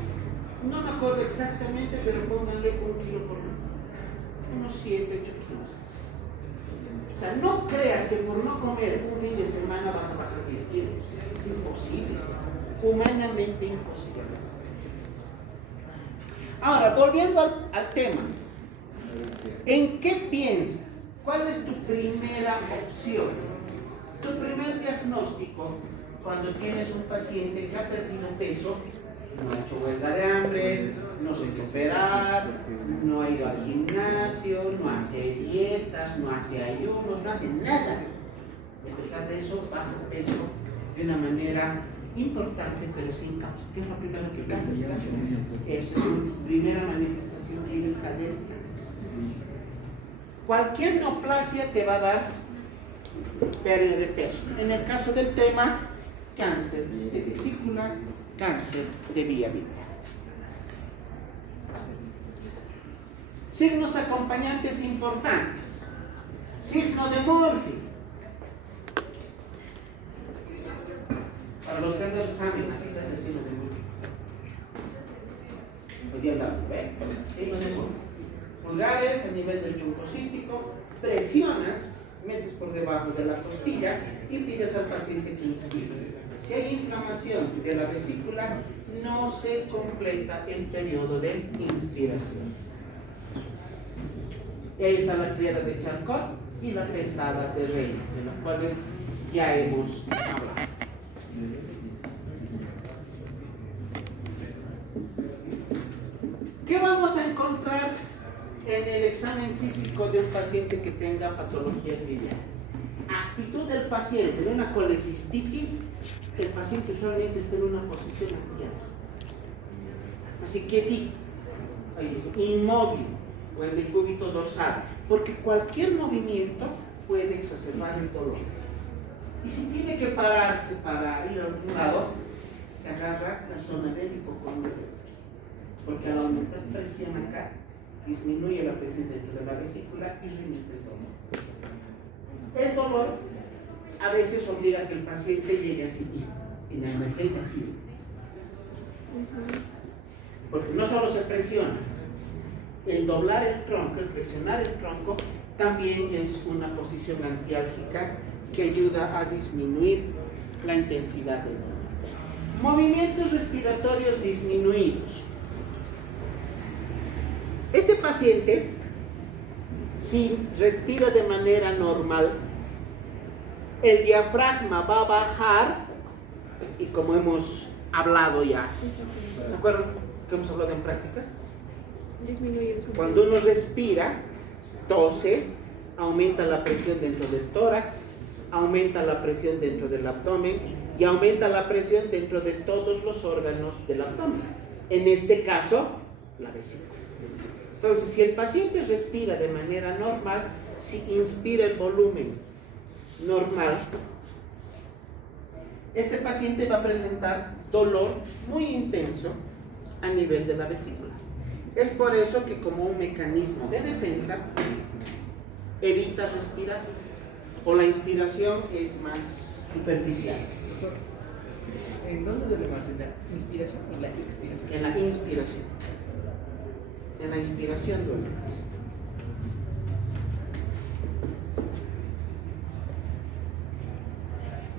No me acuerdo exactamente, pero pónganle 1 kilo por mes. Unos 7, 8 kilos. O sea, no creas que por no comer un fin de semana vas a bajar 10 kilos. Es imposible. Humanamente imposible. Ahora, volviendo al tema. ¿En qué piensas? ¿Cuál es tu primera opción? Tu primer diagnóstico cuando tienes un paciente que ha perdido peso, no ha hecho huelga de hambre, no se ha hecho operar, no ha ido al gimnasio, no hace dietas, no hace ayunos, no hace nada. A pesar de eso, baja peso de una manera importante, pero sin causa. ¿Qué es la primera causa? Esa es su primera manifestación clínica del cáncer. Cualquier neoplasia te va a dar pérdida de peso. En el caso del tema, cáncer de vesícula, cáncer de vía biliar. Signos acompañantes importantes. Signo de Murphy. Para los que han dado examen, así se hace el signo de Murphy. Hoy día andamos, ¿ven? Signo de Murphy. Pulgares a nivel del trunco cístico, presionas, metes por debajo de la costilla y pides al paciente que inspire. Si hay inflamación de la vesícula, no se completa el periodo de inspiración. Y ahí está la tríada de Charcot y la pentada de Reino, de las cuales ya hemos hablado. ¿Qué vamos a encontrar en el examen físico de un paciente que tenga patologías biliares? Actitud del paciente de una colecistitis. El paciente usualmente está en una posición anquieta, así quietito, ahí dice, inmóvil o en decúbito dorsal, porque cualquier movimiento puede exacerbar el dolor. Y si tiene que pararse para ir a algún lado, se agarra la zona del hipocondrio derecho, porque al aumentar presión acá, disminuye la presión dentro de la vesícula y remite el dolor. El dolor a veces obliga a que el paciente llegue así, en la emergencia así. Porque no solo se presiona, el doblar el tronco, el flexionar el tronco, también es una posición antiálgica que ayuda a disminuir la intensidad del dolor. Movimientos respiratorios disminuidos. Este paciente, si respira de manera normal, el diafragma va a bajar y como hemos hablado ya, ¿de acuerdo? ¿Qué hemos hablado en prácticas? Cuando uno respira, tose, aumenta la presión dentro del tórax, aumenta la presión dentro del abdomen y aumenta la presión dentro de todos los órganos del abdomen. En este caso, la vesícula. Entonces, si el paciente respira de manera normal, si inspira el volumen normal, este paciente va a presentar dolor muy intenso a nivel de la vesícula. Es por eso que como un mecanismo de defensa evita respirar o la inspiración es más superficial. ¿En dónde duele más? ¿En la inspiración o en la expiración? En la inspiración. En la inspiración duele más.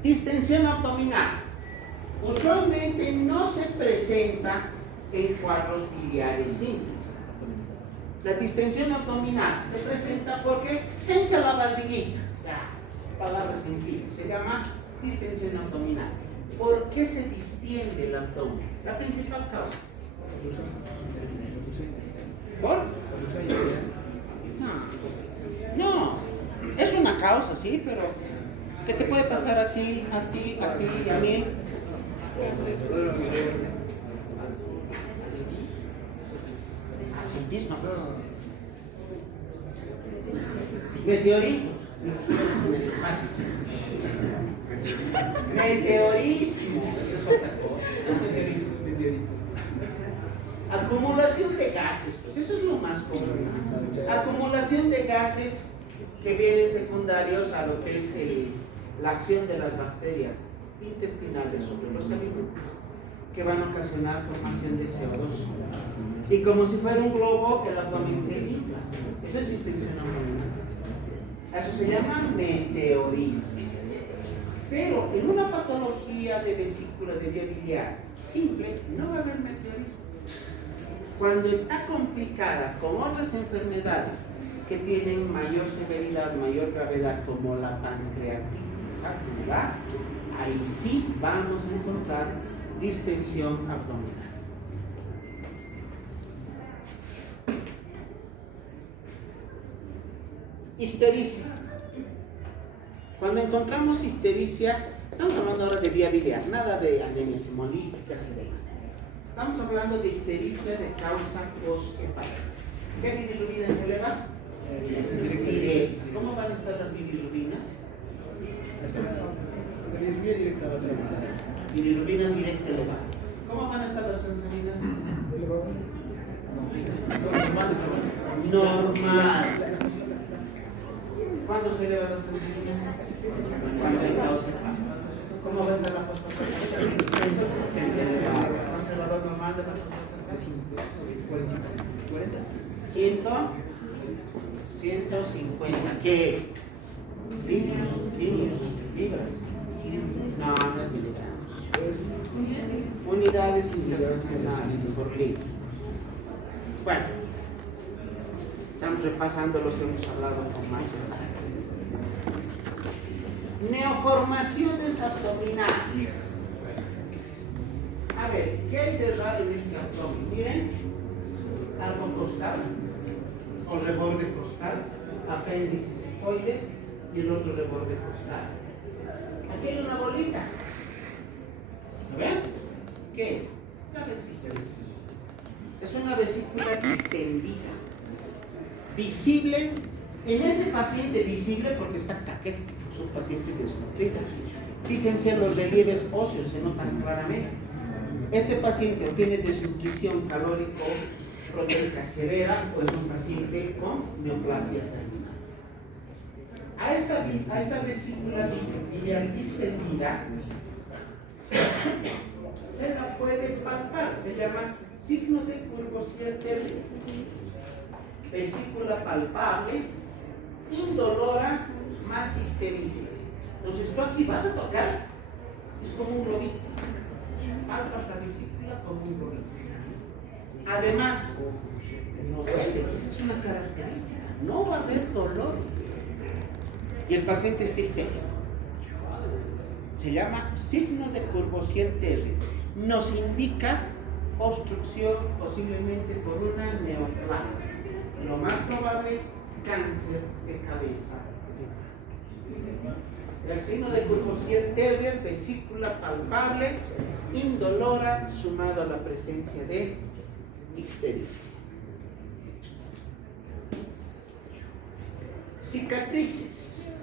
Distensión abdominal. Usualmente no se presenta en cuadros biliares simples. La distensión abdominal se presenta porque se hincha la barriguita. Palabra sencilla. Se llama distensión abdominal. ¿Por qué se distiende el abdomen? La principal causa. ¿Por? No. Es una causa, sí, pero ¿qué te puede pasar a ti, y a mí? Ascitismo. Meteoritos en el espacio. Meteorismo. Eso es otra cosa. Meteorismo. Acumulación de gases, pues eso es lo más común. Acumulación de gases que vienen secundarios a lo que es la acción de las bacterias intestinales sobre los alimentos. que van a ocasionar formación de CO2. Y como si fuera un globo, el abdomen se infla. Eso es distensión abdominal. Eso se llama meteorismo. Pero en una patología de vesícula de vía biliar simple, no va a haber meteorismo. Cuando está complicada con otras enfermedades que tienen mayor severidad, mayor gravedad, como la pancreatitis aguda, ahí sí vamos a encontrar distensión abdominal. Ictericia. Cuando encontramos ictericia, estamos hablando ahora de vía biliar, nada de anemias hemolíticas y demás. Estamos hablando de ictericia de causa posthepática. ¿Qué bilirrubina se eleva? Directa. ¿Cómo van a estar las bilirrubinas? Bilirrubina directa elevada. ¿Cómo van a estar las transaminases? Normal. ¿Cuándo se elevan las transaminases? Cuando hay causa hepática. ¿Cómo va a estar la fosfatasa? Elevada. ¿Cuánto es el valor normal de la fosfatasa? 150. ¿Qué? Libras. No, no es miligramos. Unidades internacionales por litro. Bueno, estamos repasando lo que hemos hablado con Max. Neoformaciones abdominales. A ver, ¿qué hay de raro en este abdomen? Miren, algo costal o reborde costal, apéndices secoides y el otro reborde costal. Aquí hay una bolita. ¿Ven? ¿Qué es? La vesícula. Es una vesícula distendida, visible. En este paciente visible porque está caquético, es un paciente desnutrido. Fíjense en los relieves óseos, se notan claramente. Este paciente tiene desnutrición calórico-proteica severa o es un paciente con neoplasia terminal. A esta vesícula biliar distendida se la puede palpar, se llama signo de Courvoisier-Terrier. Vesícula palpable, indolora, más ictericia. Entonces tú aquí vas a tocar, es como un globito. Palpas la vesícula como un globito. Además, no duele, esa es una característica. No va a haber dolor. Y el paciente está ictérico. Se llama signo de Courvoisier-Terrier. Nos indica obstrucción posiblemente por una neoplasia. Lo más probable, cáncer de cabeza. El signo de Courvoisier-Terrier, vesícula palpable, indolora, sumado a la presencia de ictericia. Cicatrices.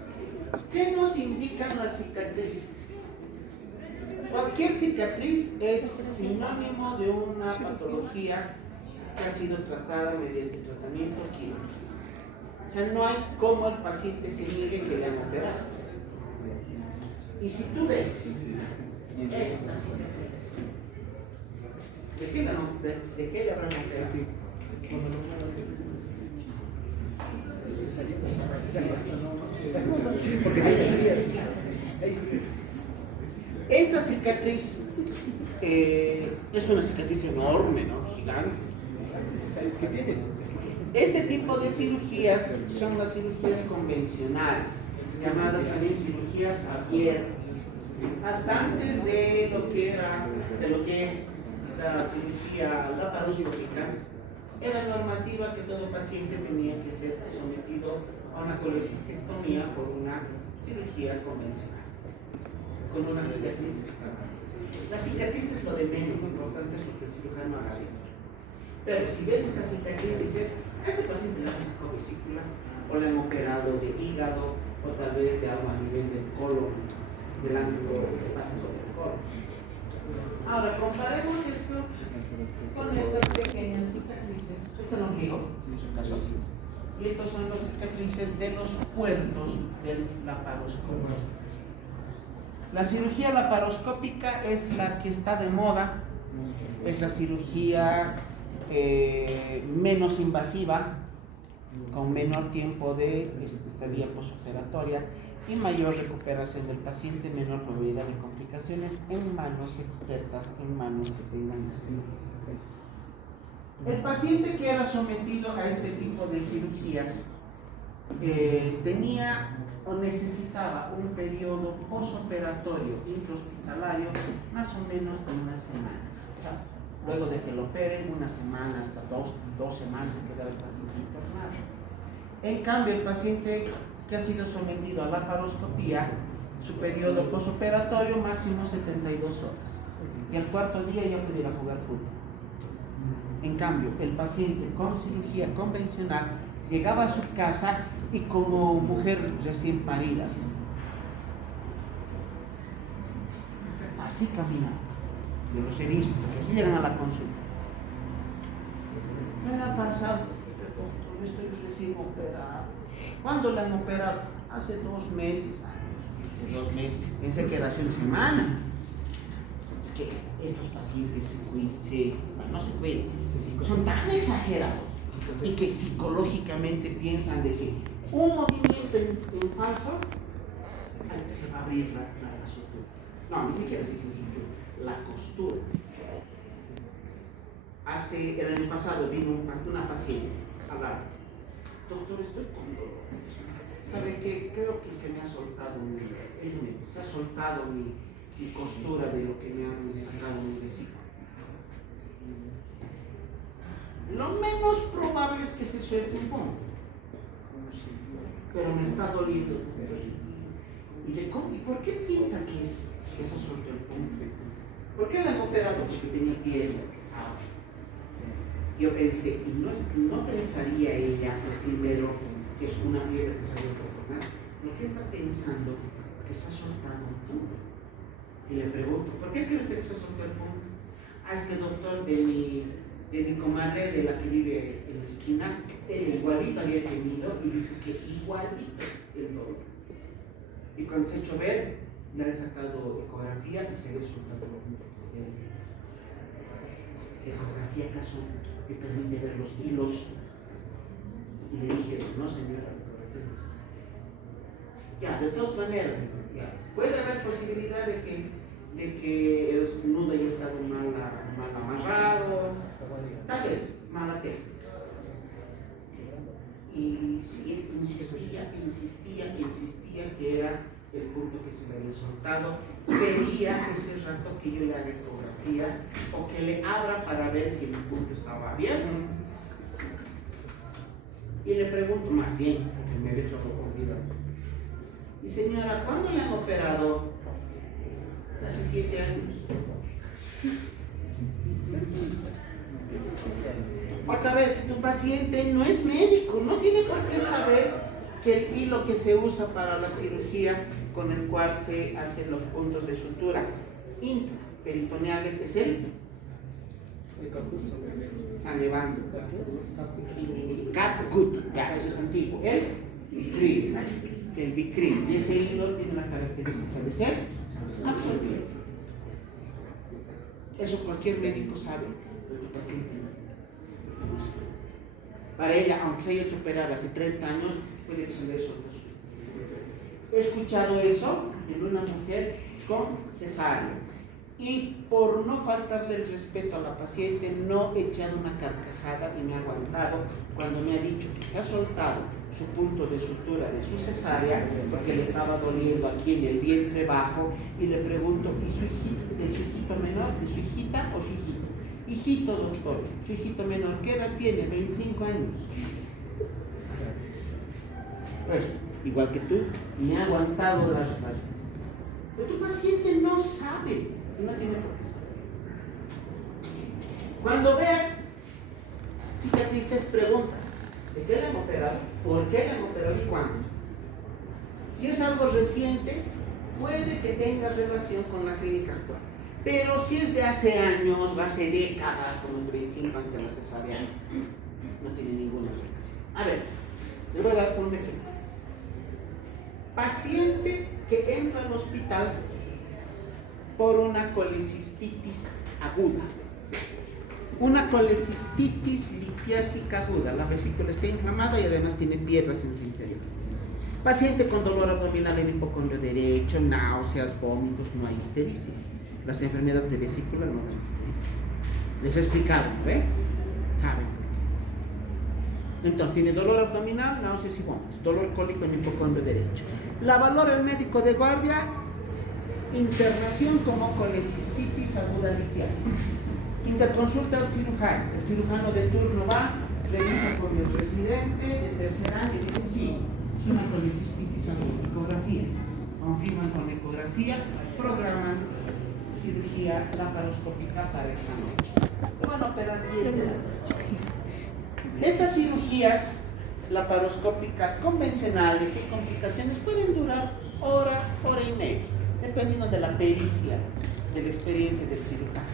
¿Qué nos indican las cicatrices? Cualquier cicatriz es sinónimo de una patología que ha sido tratada mediante tratamiento quirúrgico. O sea, no hay cómo el paciente se niegue que le han operado. Y si tú ves esta cicatriz, ¿de qué le habrán operado? Esta cicatriz es una cicatriz enorme, ¿no? Gigante. Este tipo de cirugías son las cirugías convencionales, llamadas también cirugías abiertas. Hasta antes de lo que es la cirugía laparoscópica, era normativa que todo paciente tenía que ser sometido a una colecistectomía por una cirugía convencional, con una cicatriz. La cicatriz es lo de menos, lo importante es lo que el cirujano haga bien. Pero si ves esta cicatriz dices, a este paciente le han sacado vesícula, o le han operado de hígado, o tal vez de algo a nivel del colon, del ángulo hepático del colon. Ahora, comparemos esto con estas pequeñas cicatrices. Este es el ombligo, y estos son las cicatrices de los puertos del laparoscopio. La cirugía laparoscópica es la que está de moda Es la cirugía menos invasiva, con menor tiempo de estadía postoperatoria y mayor recuperación del paciente, menor probabilidad de complicaciones en manos expertas, en manos que tengan experiencia. El paciente que era sometido a este tipo de cirugías tenía o necesitaba un periodo posoperatorio intrahospitalario más o menos de una semana. O sea, luego de que lo operen, una semana hasta dos semanas se queda el paciente internado. En cambio, el paciente que ha sido sometido a laparoscopía, su periodo posoperatorio máximo 72 horas. Y al cuarto día ya puede ir a jugar fútbol. En cambio, el paciente con cirugía convencional llegaba a su casa y como mujer recién parida, así camina, de los erizos, porque así llegan a la consulta. ¿Qué le ha pasado? Doctor, estoy recién operado. ¿Cuándo le han operado? Hace 2 meses. 2 meses. Pensé que era hace una semana. Es que estos pacientes no se cuidan, son tan exagerados y que psicológicamente piensan de que un movimiento en falso se va a abrir la sutura. No, ni siquiera se dice sutura, la costura. El año pasado vino una paciente a hablar. Doctor, estoy con dolor. ¿Sabe qué? Creo que se me ha soltado mi costura de lo que me han sacado mi vesícula. Lo menos probable es que se suelte un poco, pero me está doliendo. ¿Y por qué piensa que se soltó el punto? ¿Por qué la han operado? Porque tenía piel. Yo pensé, y no pensaría ella primero que es una piedra que se ha vuelto a formar. ¿Por qué está pensando que se ha soltado un punto? Y le pregunto, ¿por qué cree usted que se soltó el punto? Es que doctor, de mi comadre, de la que vive en la esquina, él igualito había tenido y dice que igualito el dolor. Y cuando se ha hecho ver, le han sacado ecografía y se le ha soltado el punto. ¿Ecografía acaso te permite ver los hilos? Y le dije eso, no señora, ecografía no es eso. Ya, de todas maneras, puede haber posibilidad de que el nudo haya estado mal amarrado, tal vez mala técnica. Y sí, insistía que era el punto que se le había soltado. Quería ese rato que yo le haga ecografía o que le abra para ver si el punto estaba abierto. Y le pregunto más bien, porque me había olvidado. Y señora, ¿cuándo le han operado? Hace 7 años. Otra vez, tu paciente no es médico, no tiene por qué saber que el hilo que se usa para la cirugía con el cual se hacen los puntos de sutura intraperitoneales es el están llevando catgut, ya, eso es antiguo, el bicrin, y ese hilo tiene la característica de ser absorbido. Eso cualquier médico sabe de tu paciente. Para ella, aunque se haya hecho operar hace 30 años, puede ser eso. He escuchado eso en una mujer con cesárea y por no faltarle el respeto a la paciente no he echado una carcajada y me ha aguantado cuando me ha dicho que se ha soltado su punto de sutura de su cesárea porque le estaba doliendo aquí en el vientre bajo y le pregunto, ¿y su hijito menor? ¿De su hijita o su hijito? Hijito, doctor, su hijito menor, ¿qué edad tiene? 25 años. Pues, igual que tú, me ha aguantado las rayas. Pero tu paciente no sabe y no tiene por qué saber. Cuando veas cicatrices, pregunta, ¿de qué le han operado? ¿Por qué le han operado y cuándo? Si es algo reciente, puede que tenga relación con la clínica actual. Pero si es de hace años, hace décadas, como los 25 años de la cesárea, no tiene ninguna relación. A ver, les voy a dar un ejemplo. Paciente que entra al hospital por una colecistitis aguda. Una colecistitis litiásica aguda. La vesícula está inflamada y además tiene piedras en su interior. Paciente con dolor abdominal en hipocondrio derecho, náuseas, vómitos, no hay ictericia. Las enfermedades de vesícula no dan ictericia. Les he explicado, ¿ve? Saben. Entonces tiene dolor abdominal, náuseas y vómitos. Dolor cólico en hipocondrio derecho. La valora el médico de guardia. Internación como colecistitis aguda litiásica. Interconsulta al cirujano. El cirujano de turno va, revisa con el residente de tercer año y dice, sí, es una colecistitis aguda. Ecografía. Confirman con ecografía, programan cirugía laparoscópica para esta noche. Lo van a operar 10 de la noche. Estas cirugías laparoscópicas convencionales sin complicaciones pueden durar hora, hora y media, dependiendo de la pericia, de la experiencia del cirujano.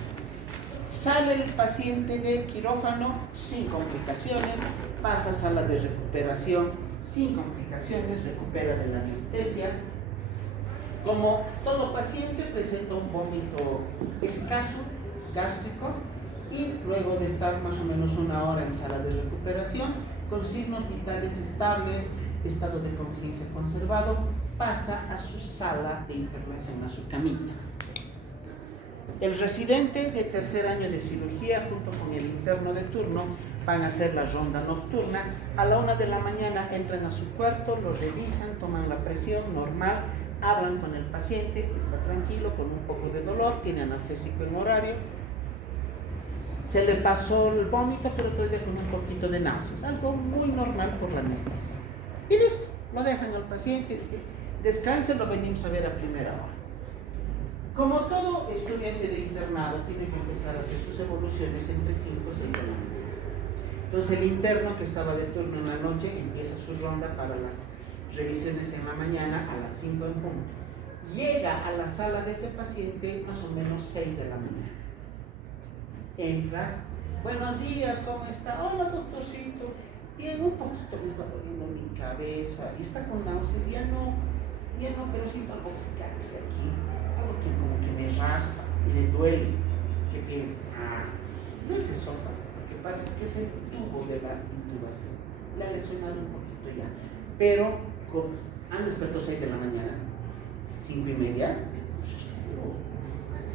Sale el paciente del quirófano sin complicaciones, pasa a sala de recuperación sin complicaciones, recupera de la anestesia. Como todo paciente presenta un vómito escaso, gástrico, y luego de estar más o menos una hora en sala de recuperación, con signos vitales estables, estado de conciencia conservado, pasa a su sala de internación, a su camita. El residente de tercer año de cirugía junto con el interno de turno van a hacer la ronda nocturna. A la 1 de la mañana entran a su cuarto, lo revisan, toman la presión normal, hablan con el paciente, está tranquilo, con un poco de dolor, tiene analgésico en horario. Se le pasó el vómito, pero todavía con un poquito de náuseas, algo muy normal por la anestesia. Y listo, lo dejan al paciente, descanse, lo venimos a ver a primera hora. Como todo estudiante de internado, tiene que empezar a hacer sus evoluciones entre 5 o 6 de la mañana. Entonces el interno que estaba de turno en la noche empieza su ronda para las revisiones en la mañana a las 5 en punto. Llega a la sala de ese paciente más o menos 6 de la mañana. Entra, buenos días, ¿cómo está? Hola, doctorcito. Bien, un poquito me está doliendo mi cabeza y está con náuseas, ya no, pero siento algo picante aquí, algo que como que me raspa y me duele. ¿Qué piensas? No es esófago, lo que pasa es que es el tubo de la intubación. Le ha lesionado un poquito ya, pero han despertado 6 de la mañana, 5:30, es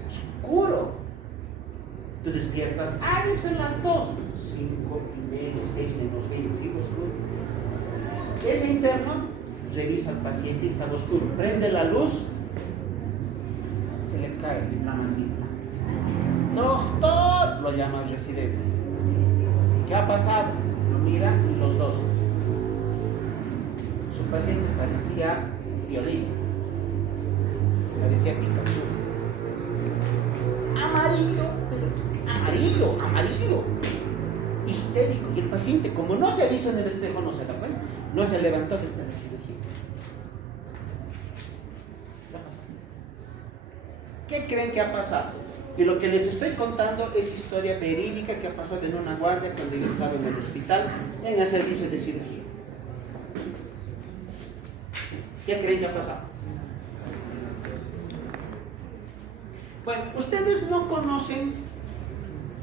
oscuro. Tú despiertas, son las 2, 5:30, 6 menos 25, oscuro. Ese interno revisa al paciente y estaba oscuro, prende la luz, se le cae la mandíbula. Doctor, lo llama el residente. ¿Qué ha pasado? Lo mira y los dos. Su paciente parecía violín, parecía Pikachu. Amarillo, histérico. Y el paciente, como no se ha visto en el espejo, no se da cuenta, no se levantó de esta cirugía. ¿Qué ha pasado? ¿Qué creen que ha pasado? Y lo que les estoy contando es historia verídica que ha pasado en una guardia cuando yo estaba en el hospital, en el servicio de cirugía. ¿Qué creen que ha pasado? Bueno, ustedes no conocen,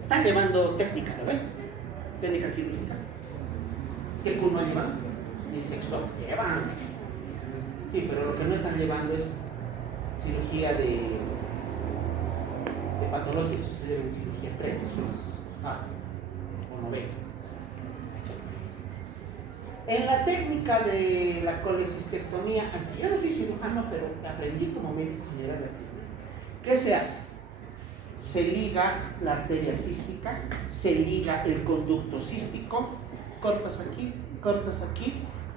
están llevando técnica, ¿lo ven? Técnica quirúrgica. ¿Qué curso llevan? Ni sexto llevan. Sí, pero lo que no están llevando es cirugía de patología, eso se lleva en cirugía 3, eso es o 9. En la técnica de la colecistectomía, yo no soy cirujano, pero aprendí como médico general de aquí. ¿Qué se hace? Se liga la arteria cística, se liga el conducto cístico, cortas aquí,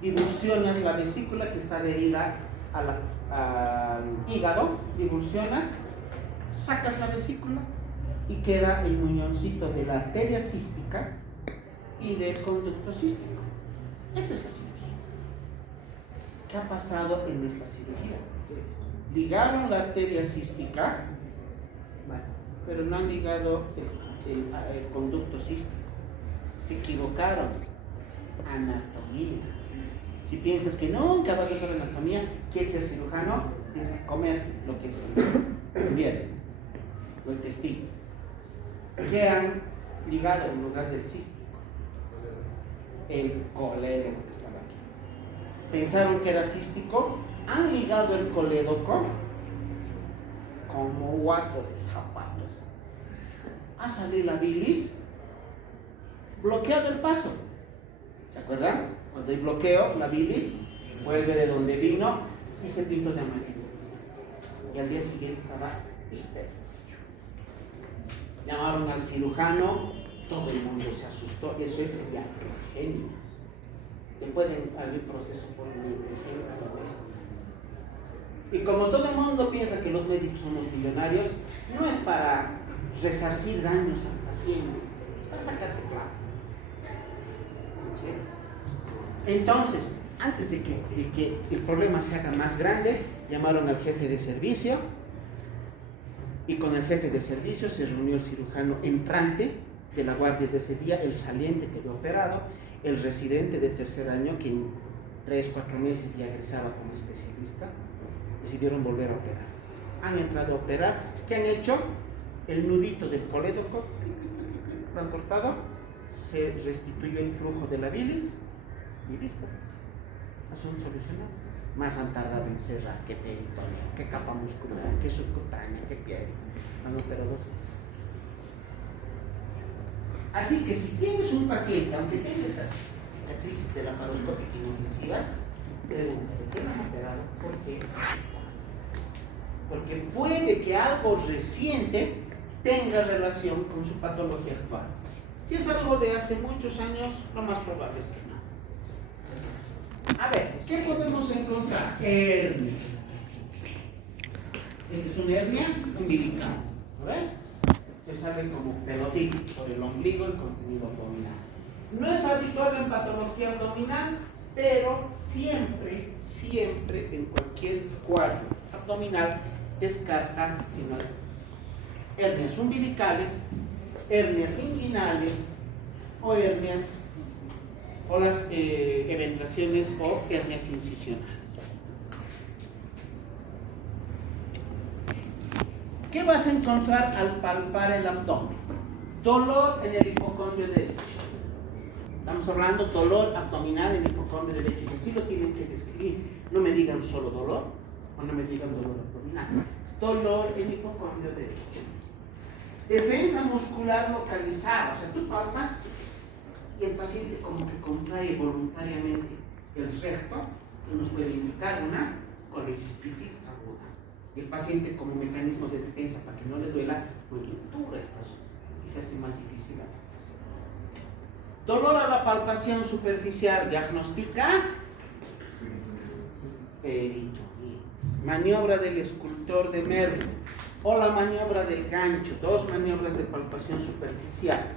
divulsionas la vesícula que está adherida al hígado, divulsionas, sacas la vesícula y queda el muñoncito de la arteria cística y del conducto cístico. Esa es la cirugía. ¿Qué ha pasado en esta cirugía? Ligaron la arteria cística, pero no han ligado el conducto cístico. Se equivocaron. Anatomía. Si piensas que nunca vas a hacer anatomía, quieres ser cirujano, tienes que comer lo que es el miel o el testículo. ¿Qué han ligado en lugar del cístico? El colédoco que estaba aquí. Pensaron que era cístico, han ligado el colédoco como guato de zapatos. Ha salido la bilis, bloqueado el paso. ¿Se acuerdan? Cuando hay bloqueo, la bilis vuelve de donde vino y se pintó de amarillo. Y al día siguiente estaba íntegro. Llamaron al cirujano, todo el mundo se asustó. Eso es iatrogenia. Le pueden abrir proceso por negligencia. Y como todo el mundo piensa que los médicos son los millonarios, no es para resarcir daños al paciente, es para sacarte plata. ¿Sí? Entonces, antes de que el problema se haga más grande, llamaron al jefe de servicio y con el jefe de servicio se reunió el cirujano entrante de la guardia de ese día, el saliente que había operado, el residente de tercer año que en 3-4 meses ya egresaba como especialista. Decidieron volver a operar. Han entrado a operar. ¿Qué han hecho? El nudito del colédoco lo han cortado, se restituyó el flujo de la bilis y listo. Asunto solucionado. Más han tardado en cerrar que peritoneo, que capa muscular, que subcutánea, que piel. Han operado 2 veces. Así que si tienes un paciente, aunque tenga estas cicatrices de laparoscópica inofensivas, pregúntale, ¿qué le han operado? ¿Por qué? Porque puede que algo reciente tenga relación con su patología actual. Si es algo de hace muchos años, lo más probable es que no. A ver, ¿qué podemos encontrar? Hernia. Esta es una hernia umbilical. ¿Ven? Se sale como pelotitos por el ombligo, el contenido abdominal. No es habitual en patología abdominal, pero siempre en cualquier cuadro abdominal descarta sino hernias umbilicales, hernias inguinales o hernias o las eventraciones o hernias incisionales. ¿Qué vas a encontrar al palpar el abdomen? Dolor en el hipocondrio derecho. Estamos hablando dolor abdominal en el hipocondrio derecho. Y así lo tienen que describir. No me digan solo dolor o no me digan dolor abdominal. Dolor en el hipocondrio derecho. Defensa muscular localizada. O sea, tú palpas y el paciente como que contrae voluntariamente el recto y nos puede indicar una colecistitis aguda. Y el paciente como mecanismo de defensa para que no le duela, pues dura esta zona y se hace más difícil la palpación. Dolor a la palpación superficial diagnostica peritonitis. Maniobra del escultor de Merlo o la maniobra del gancho, 2 maniobras de palpación superficial.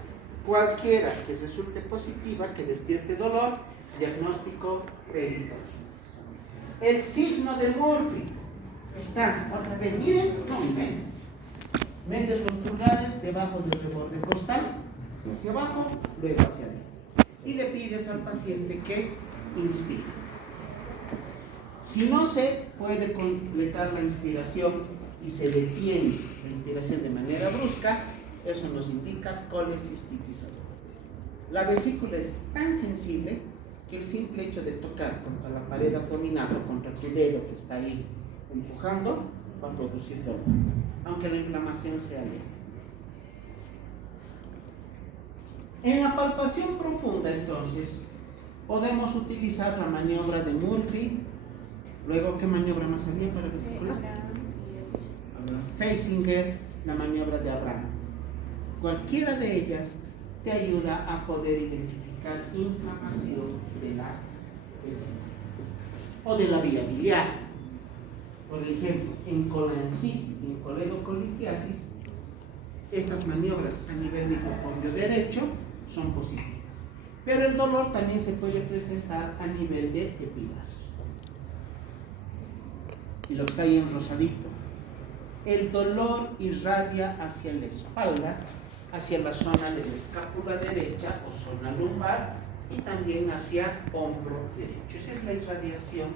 Cualquiera que resulte positiva, que despierte dolor, diagnóstico peritonitis. El signo de Murphy está, otra vez, miren, metes los pulgares debajo del reborde costal, hacia abajo, luego hacia arriba. Y le pides al paciente que inspire. Si no se puede completar la inspiración y se detiene la inspiración de manera brusca, eso nos indica colecistitis aguda. La vesícula es tan sensible que el simple hecho de tocar contra la pared abdominal o contra tu dedo que está ahí empujando va a producir dolor, aunque la inflamación sea leve. En la palpación profunda, entonces, podemos utilizar la maniobra de Murphy. Luego, ¿qué maniobra más había para vesícula? Feisinger, la maniobra de Abraham. Cualquiera de ellas te ayuda a poder identificar inflamación de la vesícula o de la vía biliar. Por ejemplo, en colangitis y en coledocolitiasis, estas maniobras a nivel de hipocondrio derecho son positivas. Pero el dolor también se puede presentar a nivel de epigastro. Y lo que está ahí en rosadito. El dolor irradia hacia la espalda, hacia la zona de la escápula derecha o zona lumbar y también hacia hombro derecho. Esa es la irradiación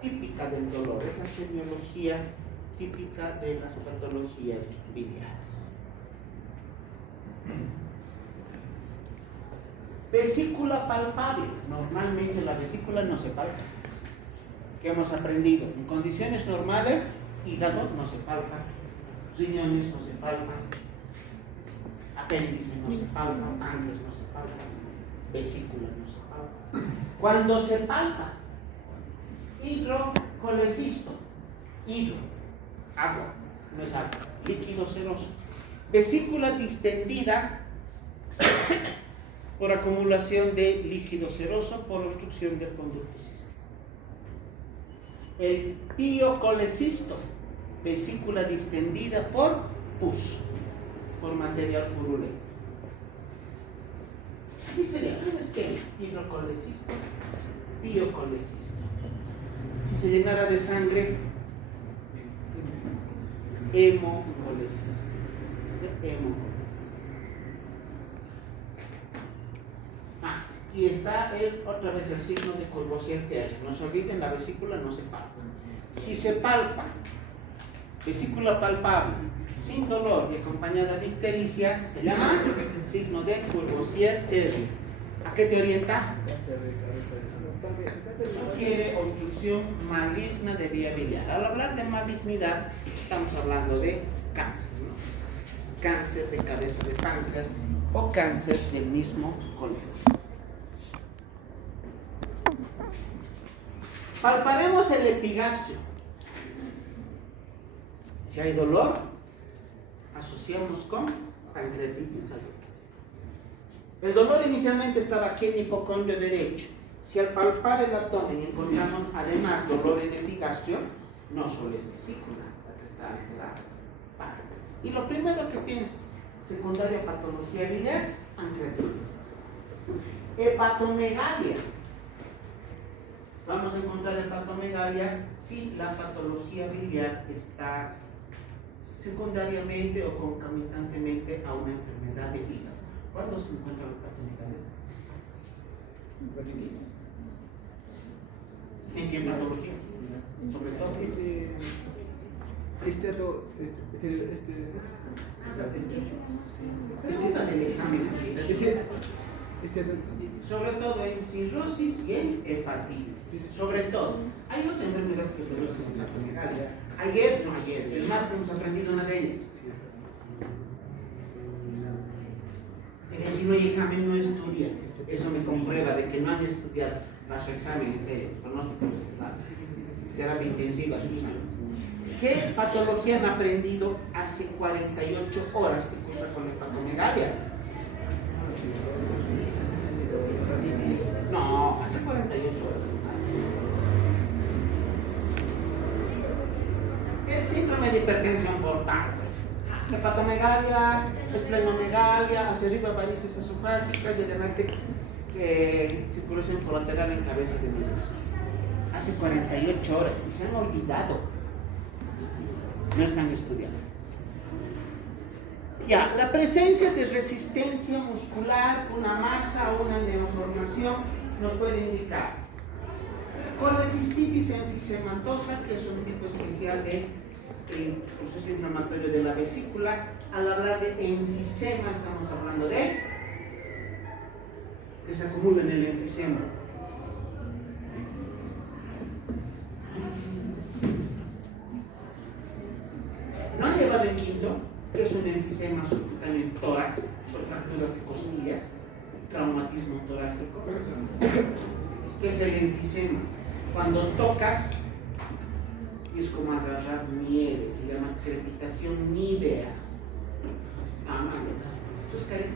típica del dolor, es la semiología típica de las patologías biliares. Vesícula palpable. Normalmente la vesícula no se palpa. ¿Qué hemos aprendido? En condiciones normales, hígado no se palpa, riñones no se palpan, apéndice no se palpa, páncreas no se palpa, vesícula no se palpa. Cuando se palpa, hidrocolecisto, hidro, agua, no es agua, líquido seroso. Vesícula distendida por acumulación de líquido seroso por obstrucción del conducto cístico. El piocolecisto, vesícula distendida por pus, por material purulento. Así sería un esquema: hidrocolecisto, piocolecisto. Si se llenara de sangre, hemocolecisto. Y está otra vez el signo de Courvoisier-Terrier. No se olviden, la vesícula no se palpa. Si se palpa, vesícula palpable, sin dolor y acompañada de ictericia, se llama signo de Courvoisier-Terrier. ¿A qué te orienta? Sugiere obstrucción maligna de vía biliar. Al hablar de malignidad, estamos hablando de cáncer, ¿no? Cáncer de cabeza de páncreas o cáncer del mismo colon. Palparemos el epigastrio. Si hay dolor, asociamos con pancreatitis aguda. El dolor inicialmente estaba aquí en el hipocondrio derecho. Si al palpar el abdomen encontramos además dolor en el epigastrio, no solo es vesícula la que está alterada, páncreas. Y lo primero que piensas, secundaria patología biliar, pancreatitis. Hepatomegalia. Vamos a encontrar hepatomegalia si la patología biliar está secundariamente o concomitantemente a una enfermedad de hígado. ¿Cuándo se encuentra la hepatomegalia? ¿En qué patología? Sobre todo preguntas del examen. Sobre todo en cirrosis y en hepatitis. Sobre todo. Hay otras enfermedades que se producen en la hepatomegalia. Ayer, el martes hemos aprendido una de ellas. Si no hay examen, no estudia. Eso me comprueba de que no han estudiado para su examen, en serio. Pronóstico reservado. Terapia intensiva, su examen. ¿Qué patología han aprendido hace 48 horas que cursa con hepatomegalia? No, hace 48 horas. El síndrome de hipertensión portal, pues. Hepatomegalia, esplenomegalia, hacia arriba varices esofágicas y adelante circulación colateral en cabeza de niños. Hace 48 horas y se han olvidado. No están estudiando. Ya, la presencia de resistencia muscular, una masa o una neoformación nos puede indicar colecistitis enfisematosa, que es un tipo especial de proceso inflamatorio de la vesícula. Al hablar de enfisema estamos hablando de que se acumula en el enfisema. No han llevado en quinto, que es un enfisema subcutáneo en tórax, por fracturas de costillas, traumatismo torácico. ¿Qué es el enfisema? Cuando tocas, es como agarrar nieve, se llama crepitación nívea. Muchos caretas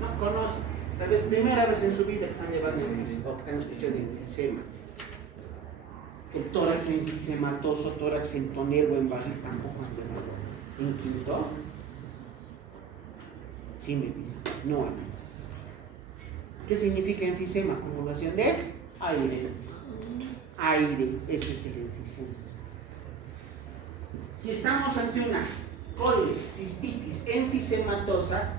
no conocen, tal vez primera vez en su vida que están llevando enfisema, o que están escuchando enfisema. El tórax enfisematoso, tórax en tonel o en barril tampoco han llevado. ¿En quinto? Sí me dicen, no hay. ¿Qué significa enfisema? Acumulación de aire. Aire, ese es el enfisema. Si estamos ante una colecistitis enfisematosa,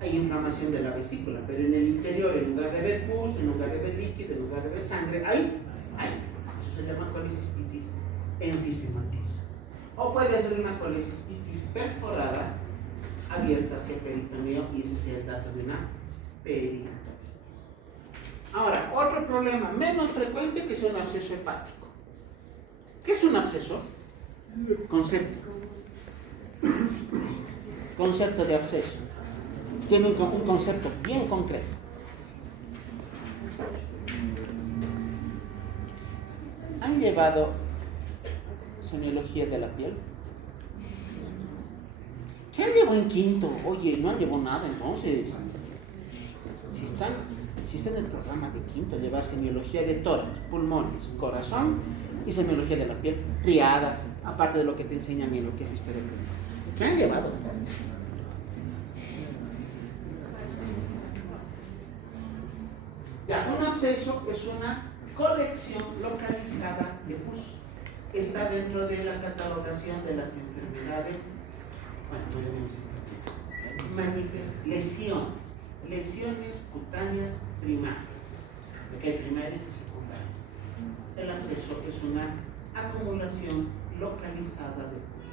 hay inflamación de la vesícula, pero en el interior, en lugar de ver pus, en lugar de ver líquido, en lugar de ver sangre, hay aire. Eso se llama colecistitis enfisematosa. O puede ser una colecistitis perforada, abierta hacia el peritoneo, y ese es el dato de una peritonitis. Ahora, otro problema menos frecuente que es un absceso hepático. ¿Qué es un absceso? Concepto. Concepto de absceso. Tiene un concepto bien concreto. ¿Han llevado semiología de la piel? ¿Quién llevó en quinto? Oye, no han llevado nada entonces. Si está en el programa de quinto, llevar semiología de tórax, pulmones, corazón y semiología de la piel, triadas, aparte de lo que te enseña a mí lo que es historia clínica. ¿Qué han llevado? Ya, un absceso es una colección localizada de pus. Está dentro de la catalogación de las enfermedades, lesiones cutáneas primarias, porque hay primarias y secundarias. El absceso es una acumulación localizada de pus.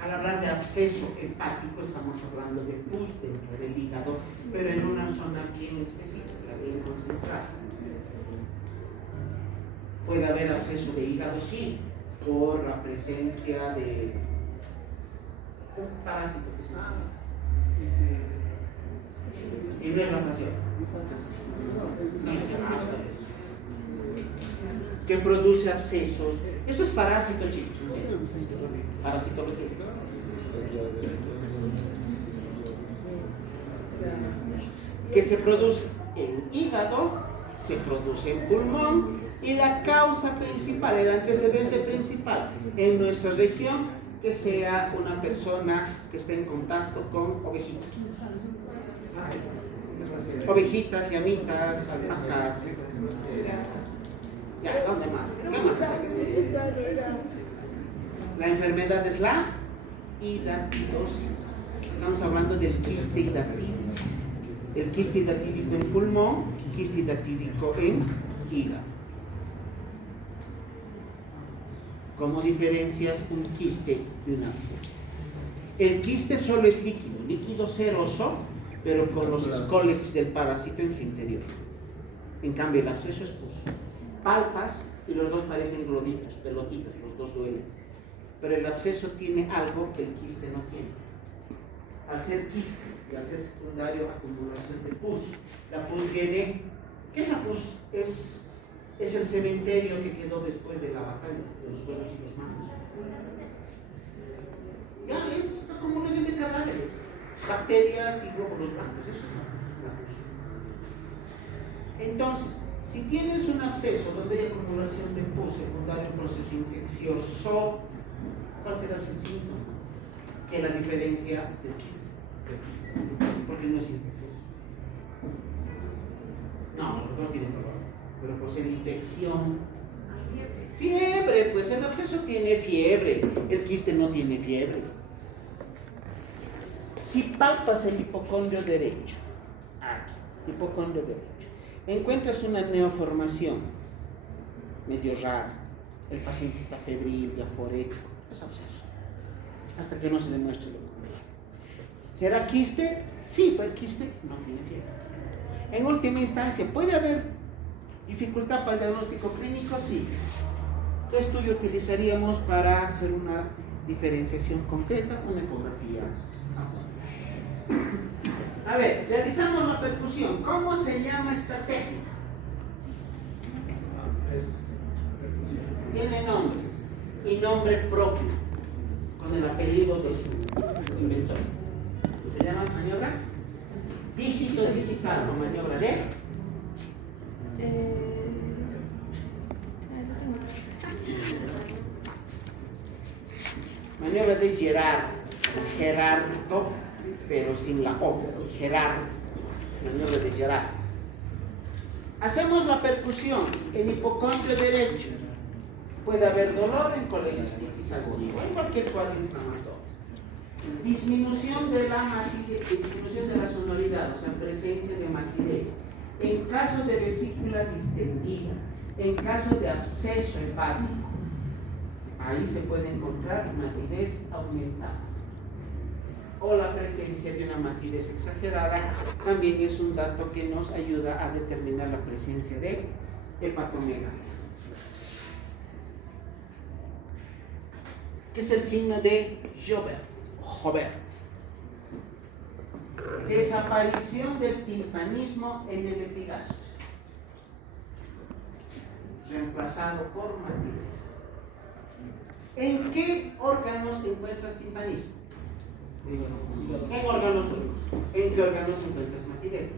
Al hablar de absceso hepático estamos hablando de pus dentro del hígado, pero en una zona bien específica, bien concentrada. Puede haber absceso de hígado, sí, por la presencia de un parásito que se llama. Y no es la pasión. Que produce abscesos. Eso es parásito, chicos. Parasitología. Que se produce en hígado, se produce en pulmón, y la causa principal, el antecedente principal en nuestra región, que sea una persona que esté en contacto con ovejitas. Ovejitas, llamitas, alpacas. Ya, ¿dónde más? ¿Qué más hay que hacer? La enfermedad es la hidatidosis. Estamos hablando del quiste hidatídico. El quiste hidatídico en pulmón, quiste hidatídico en hígado. ¿Cómo diferencias un quiste de un absceso? El quiste solo es líquido seroso, pero con los escólex del parásito en su interior. En cambio, el absceso es pus. Palpas y los dos parecen globitos, pelotitas, los dos duelen. Pero el absceso tiene algo que el quiste no tiene. Al ser quiste y al ser secundario, acumulación de pus. La pus viene. ¿Qué es la pus? Es el cementerio que quedó después de la batalla, de los buenos y los malos. Ya es la acumulación de cadáveres, bacterias y glóbulos blancos. Eso es la pus. Entonces, si tienes un absceso donde hay acumulación de pus secundario a un proceso infeccioso, ¿cuál será el síntoma? Que la diferencia del quiste, porque no es infeccioso. No, los dos tienen dolor, pero por ser infección. Fiebre, pues el absceso tiene fiebre, el quiste no tiene fiebre. Si palpas el hipocondrio derecho, aquí, hipocondrio derecho, encuentras una neoformación medio rara, el paciente está febril, diaforético, es absceso, hasta que no se demuestre lo contrario. ¿Será quiste? Sí, pero el quiste no tiene fiebre. En última instancia, ¿puede haber dificultad para el diagnóstico clínico? Sí. ¿Qué estudio utilizaríamos para hacer una diferenciación concreta? Una ecografía. A ver, realizamos la percusión. ¿Cómo se llama esta técnica? Tiene nombre y nombre propio, con el apellido de su inventor. ¿Se llama maniobra? Dígito digital o maniobra de maniobra de Gerardo, pero sin la O, Gerardo, maniobra de Gerardo. Hacemos la percusión en hipocondrio derecho. Puede haber dolor en colecistitis aguda o en cualquier cuadro inflamatorio. Disminución de la matidez, disminución de la sonoridad, o sea, presencia de matidez. En caso de vesícula distendida, en caso de absceso hepático, ahí se puede encontrar matidez aumentada. o la presencia de una matidez exagerada también es un dato que nos ayuda a determinar la presencia de hepatomegalia. ¿Qué es el signo de Joubert? Desaparición del timpanismo en el epigastrio, reemplazado por matidez. ¿En qué órganos te encuentras timpanismo? En órganos duros. ¿En qué órganos encuentras matidez?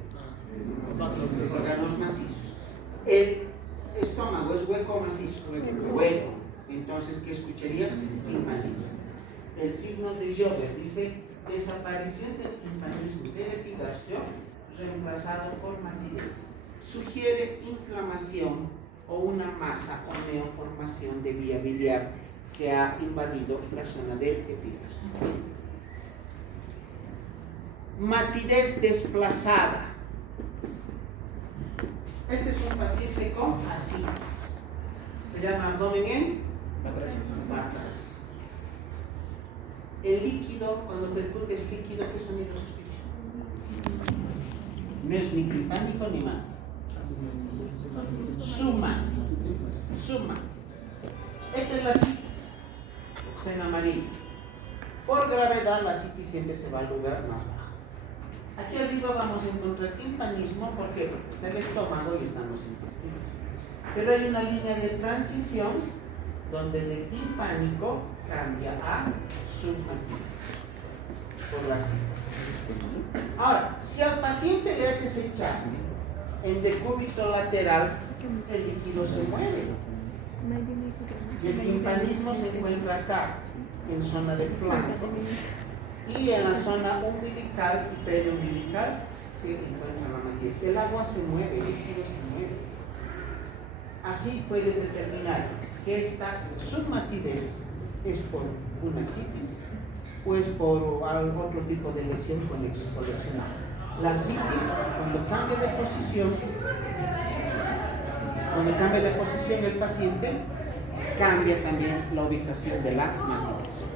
Órganos macizos. El estómago es hueco o macizo. Hueco. Entonces, ¿qué escucharías? Timpanismo. El signo de Joubert dice desaparición del timpanismo del epigastrio reemplazado por matidez. Sugiere inflamación o una masa o neoformación de vía biliar que ha invadido la zona del epigastrio. Matidez desplazada. Este es un paciente con ascitis. Se llama abdomen en patas. El líquido, cuando percutes líquido, ¿qué sonido se escucha? No es ni timpánico ni mal. Suma. Esta es la citis. Está en amarillo. Por gravedad, la citis siempre se va al lugar más bajo. Aquí arriba vamos a encontrar timpanismo. ¿Por qué? Porque está el estómago y están los intestinos. Pero hay una línea de transición donde de timpánico cambia a submatidez por la citis. Ahora, si al paciente le haces echar en decúbito lateral, el líquido se mueve. Y el timpanismo se encuentra acá, en zona de flanco. Y en la zona umbilical y periumbilical se encuentra la matidez. El agua se mueve, el líquido se mueve. Así puedes determinar que esta submatidez es por una citis o es por otro tipo de lesión coleccionada. La citis, cuando cambia de posición el paciente, cambia también la ubicación de la matidez.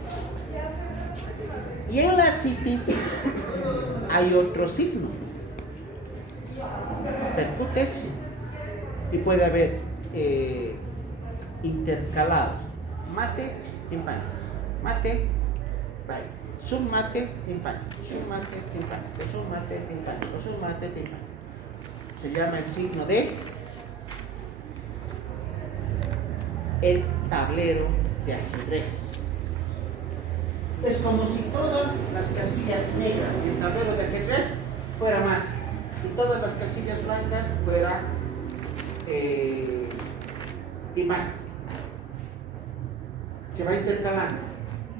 Y en la citis hay otro signo. Percutes y puede haber intercalados. Mate, timpánico. Mate, vaya. Submate, timpánico. Submate, timpánico. Submate, timpánico. Submate, timpánico. Se llama el signo de el tablero de ajedrez. Es como si todas las casillas negras del tablero de ajedrez fuera mate y todas las casillas blancas fuera timpánico. Se va intercalando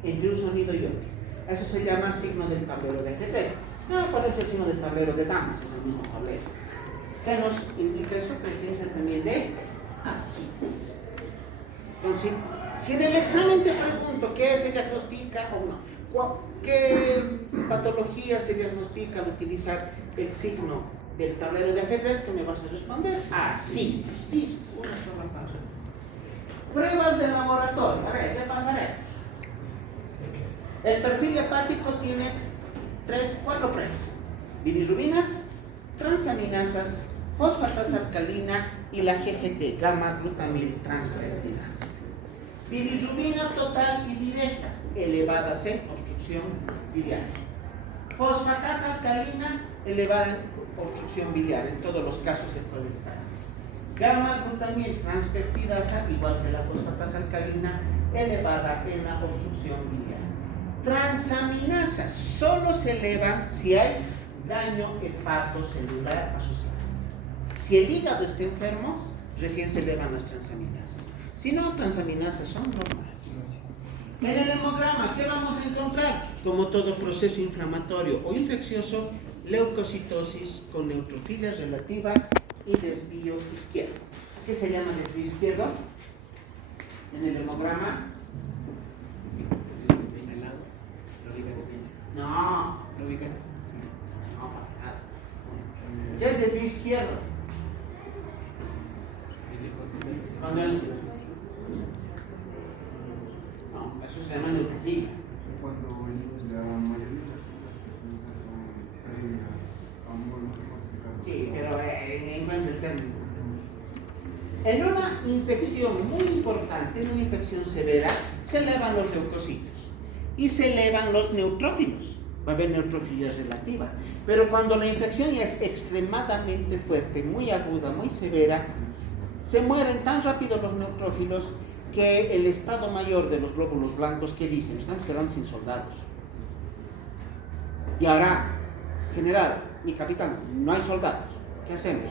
entre un sonido y otro. Eso se llama signo del tablero de ajedrez. No, por ejemplo, el signo del tablero de damas es el mismo tablero. ¿Qué nos indica eso? Presencia también de ascitis. Entonces, si en el examen te pregunto qué se diagnostica o no, qué patología se diagnostica al utilizar el signo del tablero de ajedrez, ¿qué me vas a responder? Ascitis. Listo, una sola palabra. Pruebas de laboratorio. A ver, ¿qué pasaremos? El perfil hepático tiene 4 pruebas: bilirrubinas, transaminasas, fosfatasa alcalina y la GGT, gamma glutamil transferrinasa. Bilirrubina total y directa, elevadas en obstrucción biliar. Fosfatasa alcalina, elevada en obstrucción biliar, en todos los casos de cholestasis. Gamma glutamil transpeptidasa, igual que la fosfatasa alcalina, elevada en la obstrucción biliar. Transaminasas solo se elevan si hay daño hepatocelular asociado. Si el hígado está enfermo, recién se elevan las transaminasas. Si no, transaminasas son normales. En el hemograma, ¿qué vamos a encontrar? Como todo proceso inflamatorio o infeccioso, leucocitosis con neutrofilia relativa y desvío izquierdo. ¿Qué se llama desvío izquierdo? En el hemograma. No. No, para nada. ¿Qué es desvío izquierdo? Cuando no, eso se llama neutrofilia. Cuando la mayoría de las En una infección muy importante, en una infección severa, se elevan los leucocitos y se elevan los neutrófilos. Va a haber neutrofilia relativa. Pero cuando la infección ya es extremadamente fuerte, muy aguda, muy severa, se mueren tan rápido los neutrófilos que el estado mayor de los glóbulos blancos, ¿qué dicen? Estamos quedando sin soldados. Y ahora, general, mi capitán, no hay soldados. ¿Qué hacemos?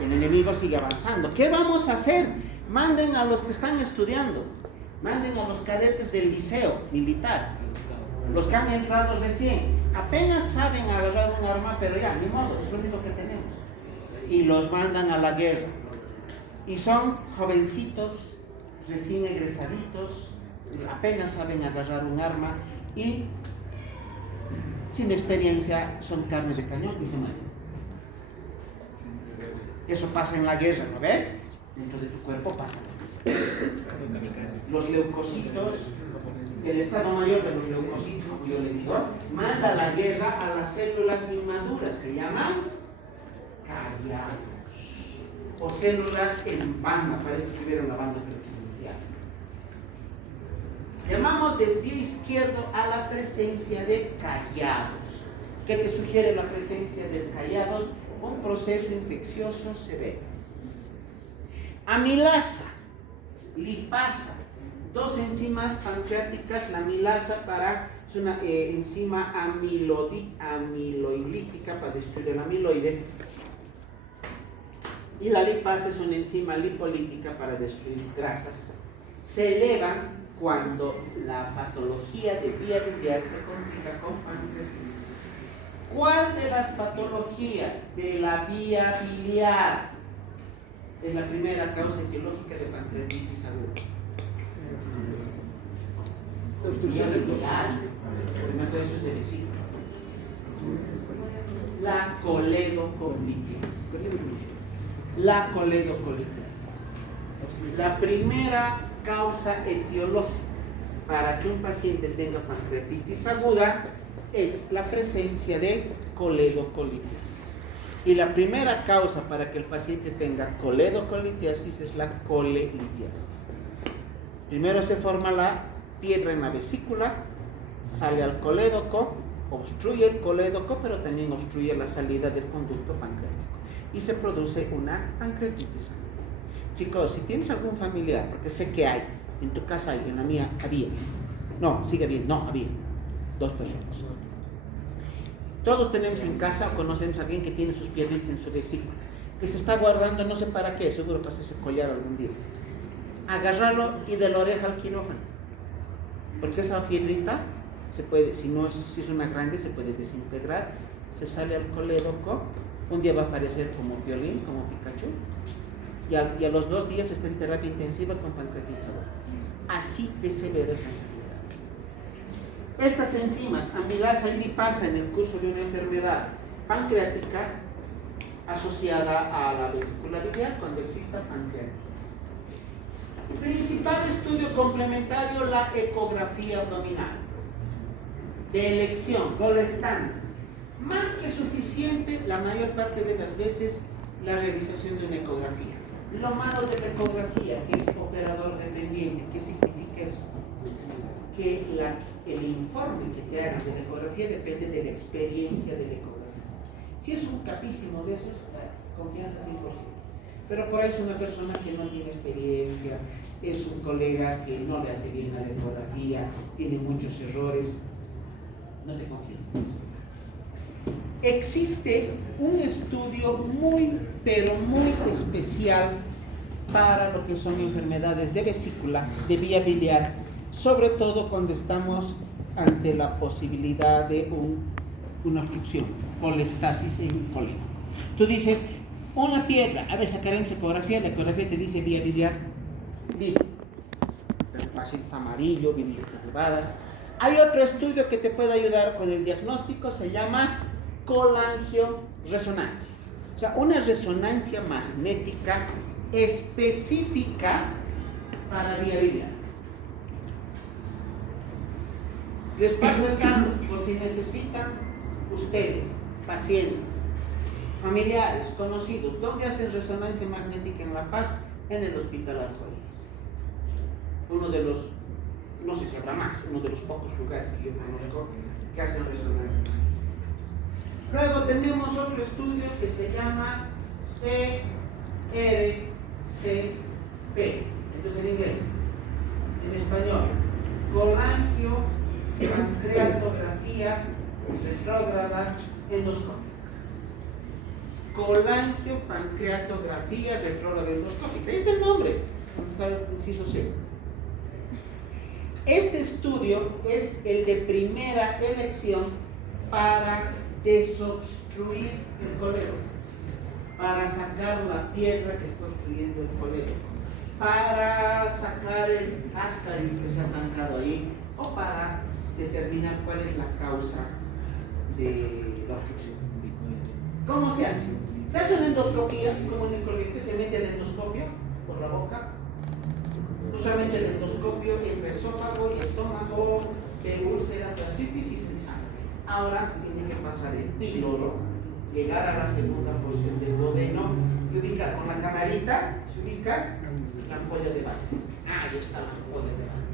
El enemigo sigue avanzando. ¿Qué vamos a hacer? Manden a los que están estudiando. Manden a los cadetes del liceo militar. Los que han entrado recién. Apenas saben agarrar un arma, pero ya, ni modo, es lo único que tenemos. Y los mandan a la guerra. Y son jovencitos, recién egresaditos, apenas saben agarrar un arma y sin experiencia son carne de cañón y se mueren. Eso pasa en la guerra, ¿no ves? Dentro de tu cuerpo pasa. Los leucocitos, el estado mayor de los leucocitos, como yo le digo, manda la guerra a las células inmaduras, se llaman callados, o células en banda, parece que tuvieran la banda presidencial. Llamamos desvío izquierdo a la presencia de callados. ¿Qué te sugiere la presencia de callados? Un proceso infeccioso severo. Amilasa, lipasa, dos enzimas pancreáticas. La amilasa es una enzima amiloidítica para destruir el amiloide, y la lipasa es una enzima lipolítica para destruir grasas. Se elevan cuando la patología de vía biliar se complica con pancreatitis. ¿Cuál de las patologías de la vía biliar es la primera causa etiológica de pancreatitis aguda? Vía biliar. Eso es de vesícula. La coledocolitis. La coledocolitis. La primera causa etiológica para que un paciente tenga pancreatitis aguda es la presencia de coledocolitis. Y la primera causa para que el paciente tenga coledocolitis es la colelitiasis. Primero se forma la piedra en la vesícula, sale al colédoco, obstruye el colédoco, pero también obstruye la salida del conducto pancreático y se produce una pancreatitis aguda. Chicos, si tienes algún familiar, porque sé que hay, en tu casa hay, en la mía había, no, sigue bien, no, había 2 personas. Todos tenemos en casa o conocemos a alguien que tiene sus piernitas en su vesícula, que se está guardando no sé para qué, seguro para hacerse collar algún día. Agarrarlo y de la oreja al quirófano, porque esa piedrita se puede, si es una grande, se puede desintegrar, se sale al colédoco, un día va a aparecer como violín, como Pikachu, y a los 2 días está en terapia intensiva con pancreatitis aguda. Así de severa es la enfermedad. Estas enzimas, amilasa y lipasa, en el curso de una enfermedad pancreática asociada a la vesícula biliar, cuando exista pancreatitis. Principal estudio complementario, la ecografía abdominal. De elección, gold standard. Más que suficiente, la mayor parte de las veces, la realización de una ecografía. Lo malo de la ecografía, que es operador dependiente, ¿qué significa eso? Que el informe que te hagan de la ecografía depende de la experiencia del ecografista. Si es un capísimo de esos, confianza 100%. Pero por ahí es una persona que no tiene experiencia, es un colega que no le hace bien a la ecografía, tiene muchos errores, no te confíes en eso. Existe un estudio muy, pero muy especial para lo que son enfermedades de vesícula, de vía biliar, sobre todo cuando estamos ante la posibilidad de una obstrucción, colestasis en un colédoco. Tú dices, una piedra, a ver, sacaremos ecografía, la ecografía te dice vía biliar, vivo. El paciente está amarillo, biliares elevadas. Hay otro estudio que te puede ayudar con el diagnóstico, se llama colangioresonancia. O sea, una resonancia magnética específica para vía biliar. Les paso el dato por si necesitan ustedes, pacientes, familiares, conocidos, ¿dónde hacen resonancia magnética en La Paz? en el Hospital Arcoíris. Uno de los, no sé si habrá más, uno de los pocos lugares que yo conozco que hacen resonancia. Luego tenemos otro estudio que se llama ERCP, entonces en inglés, en español, colangiopancreatografía retrógrada endoscópica. Colangiopancreatografía retrógrada endoscópica. Ahí está el nombre, está el inciso C. Este estudio es el de primera elección para desobstruir el colédoco, para sacar la piedra que está obstruyendo el colédoco, para sacar el ascaris que se ha arrancado ahí, o para determinar cuál es la causa de la obstrucción. ¿Cómo se hace? Se hace una endoscopía común y corriente, se mete el endoscopio por la boca. Usualmente el endoscopio entre esófago y estómago, de úlceras, gastritis y sin sangre. Ahora tiene que pasar el píloro, llegar a la segunda porción del duodeno y ubicar con la camarita, se ubica la ampolla de váter. Ahí está la ampolla de váter.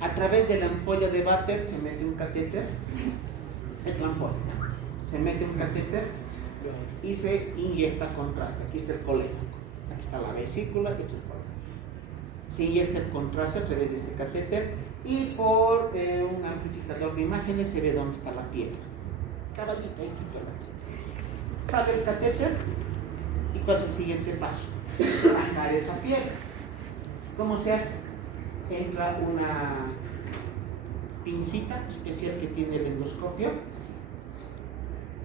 A través de la ampolla de váter se mete un catéter, es la ampolla, ¿no? Se mete un catéter y se inyecta contraste. Aquí está el colédoco, aquí está la vesícula, aquí está el colédoco. Se inyecta el contraste a través de este catéter y por un amplificador de imágenes se ve dónde está la piedra. Caballita, ahí sí la piedra. Sale el catéter y ¿cuál es el siguiente paso? Sacar esa piedra. ¿Cómo se hace? Entra una pincita especial que tiene el endoscopio, así,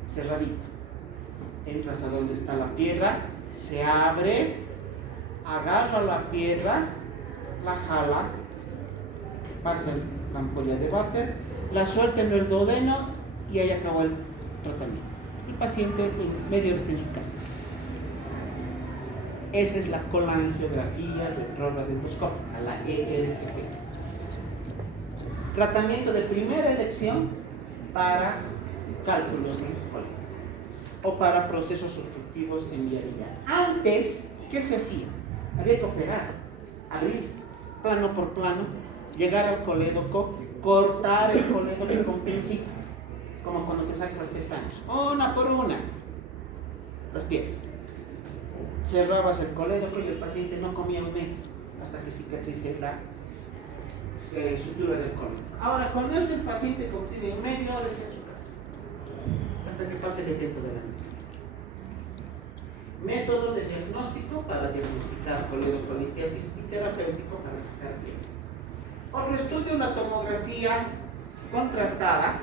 cerradita. Entra hasta donde está la piedra, se abre, agarra la piedra, la jala, pasa la ampolla de váter, la suelta en el duodeno y ahí acabó el tratamiento. El paciente en media hora está en su casa. Esa es la colangiografía retrógrada endoscópica, la ERCP. Tratamiento de primera elección para cálculos en colédoco o para procesos obstructivos en vía biliar. Antes, ¿qué se hacía? Había que operar, abrir plano por plano, llegar al colédoco, cortar el colédoco con pincita, como cuando te sacas las pestañas, una por una, las piedras. Cerrabas el colédoco y el paciente no comía un mes hasta que cicatrice la sutura del colédoco. Ahora, con esto el paciente contiene en media hora está en su casa, hasta que pase el efecto de la anestesia. Método de diagnóstico para diagnosticar coledocolitiasis y terapéutico para sacar piedras. Otro estudio, la tomografía contrastada,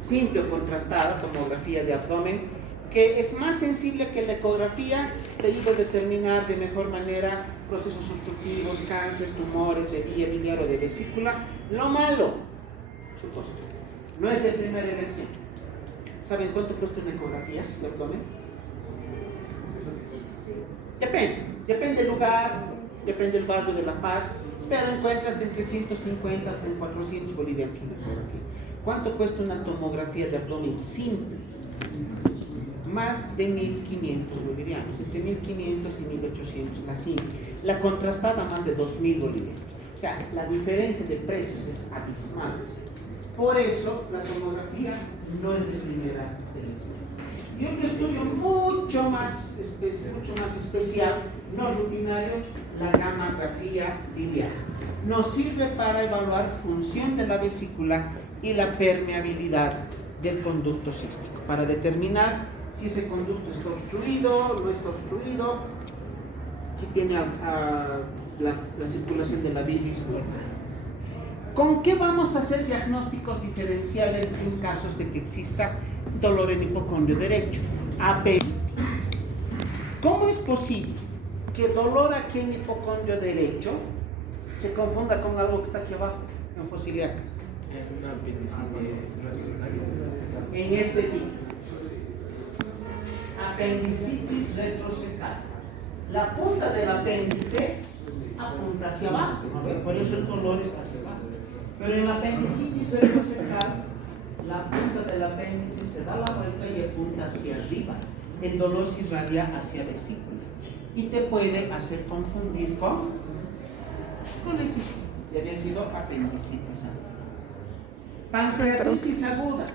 simple o contrastada, tomografía de abdomen, que es más sensible que la ecografía, te ayuda a determinar de mejor manera procesos obstructivos, cáncer, tumores de vía biliar o de vesícula. Lo malo, su costo, no es de primera elección. ¿Saben cuánto cuesta una ecografía de abdomen? Depende del lugar, depende del barrio de La Paz, pero encuentras entre 150 hasta 400 bolivianos una ecografía. ¿Cuánto cuesta una tomografía de abdomen simple? Más de 1.500 bolivianos, entre 1.500 y 1.800 la simple. La contrastada más de 2.000 bolivianos. O sea, la diferencia de precios es abismal. Por eso la tomografía no es de primera elección. Y otro estudio mucho más especial, no rutinario, la gammagrafía biliar. Nos sirve para evaluar función de la vesícula y la permeabilidad del conducto cístico, para determinar si ese conducto está obstruido, no está obstruido, si tiene la circulación de la bilis normal. ¿Con qué vamos a hacer diagnósticos diferenciales en casos de que exista dolor en hipocondrio derecho? Apendicitis. ¿Cómo es posible que dolor aquí en hipocondrio derecho se confunda con algo que está aquí abajo, en fosiliaca? Una apendicitis retrosectaria. En este tipo. Apendicitis retrosectaria. La punta del apéndice apunta hacia abajo, ¿no? Por eso el dolor está hacia abajo. Pero en la apendicitis retrosectal, la punta del apéndice se da la vuelta y apunta hacia arriba. El dolor se irradia hacia vesícula. y te puede hacer confundir con colecistitis, y había sido apendicitis aguda. Pancreatitis aguda.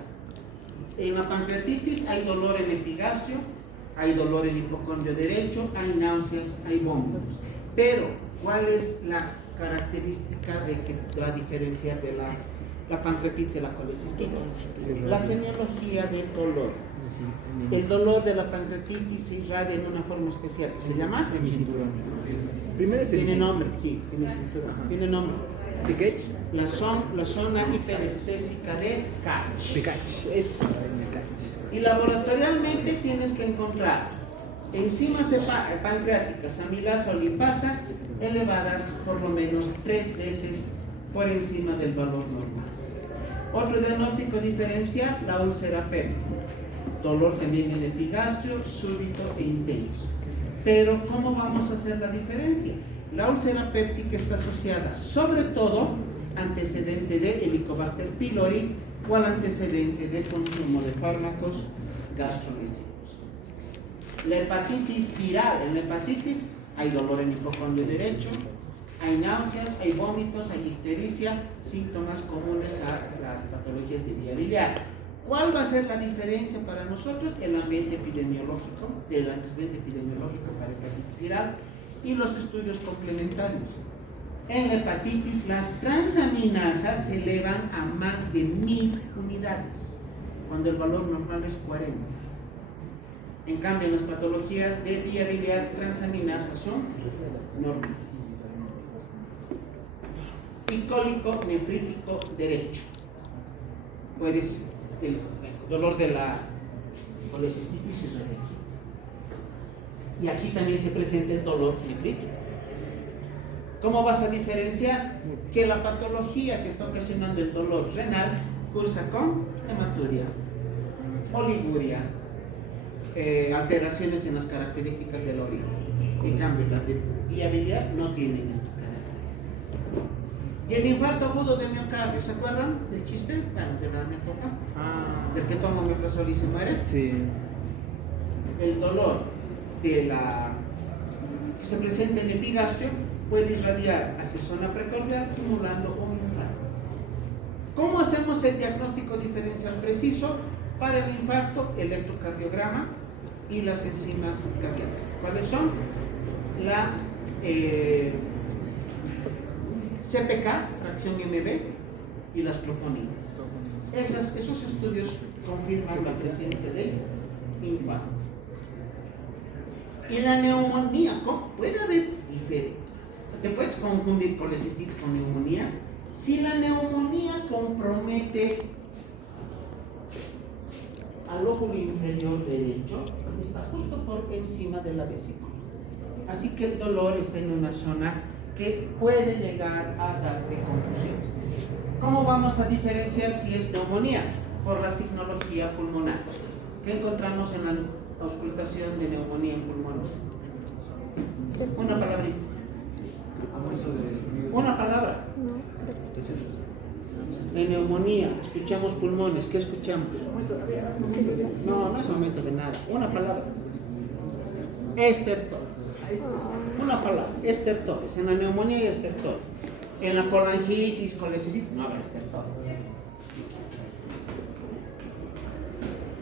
En la pancreatitis hay dolor en epigastrio, hay dolor en hipocondrio derecho, hay náuseas, hay vómitos. Pero, ¿cuál es la característica de que te va a diferenciar de la pancreatitis de la colecistitis? La semiología del dolor. El dolor de la pancreatitis se irradia en una forma especial que se llama tiene nombre, sí, tiene nombre. La zona hiperestésica de Koch. Y laboratorialmente tienes que encontrar enzimas pancreáticas, amilasa o lipasa, elevadas por lo menos 3 veces por encima del valor normal. Otro diagnóstico diferencial, la úlcera péptica. Dolor también en epigastrio, súbito e intenso. Pero, ¿cómo vamos a hacer la diferencia? La úlcera péptica está asociada sobre todo antecedente de Helicobacter pylori o al antecedente de consumo de fármacos gastrolésicos. La hepatitis viral. En la hepatitis hay dolor en hipocondrio derecho, hay náuseas, hay vómitos, hay ictericia, síntomas comunes a las patologías de vía biliar. ¿Cuál va a ser la diferencia para nosotros? El ambiente epidemiológico, el antecedente epidemiológico para hepatitis viral y los estudios complementarios. En la hepatitis, las transaminasas se elevan a más de 1000 unidades, cuando el valor normal es 40. En cambio, en las patologías de vía biliar, transaminasas son normales. Y cólico nefrítico derecho. Puedes, el dolor de la colecistitis es aquí. Y aquí también se presenta el dolor nefrítico. ¿Cómo vas a diferenciar? Que la patología que está ocasionando el dolor renal cursa con hematuria, oliguria, alteraciones en las características del orina. En cambio, las de vía biliar no tienen estas características. Y el infarto agudo de miocardio, ¿se acuerdan del chiste? Bueno, de la anécdota. Del que toma omeprazol y se muere. Sí. El dolor de la que se presenta en el epigastrio puede irradiar hacia zona precordial simulando un infarto. ¿Cómo hacemos el diagnóstico diferencial preciso? Para el infarto, electrocardiograma y las enzimas cardíacas. ¿Cuáles son? La CPK, fracción MB, y las troponinas. Esos estudios confirman la presencia de infarto. Y la neumonía, ¿cómo? Puede haber diferente. Te puedes confundir colecistitis con neumonía. Si la neumonía compromete al lóbulo inferior derecho, está justo por encima de la vesícula. Así que el dolor está en una zona que puede llegar a darte confusiones. ¿Cómo vamos a diferenciar si es neumonía? Por la signología pulmonar. ¿Qué encontramos en la auscultación de neumonía en pulmones? Una palabrita. Una palabra. En neumonía, escuchamos pulmones. ¿Qué escuchamos? No es momento de nada. Una palabra. Estertor. Una palabra. Estertores. En la neumonía hay estertores. En la colangitis, colecistitis, no habrá estertores.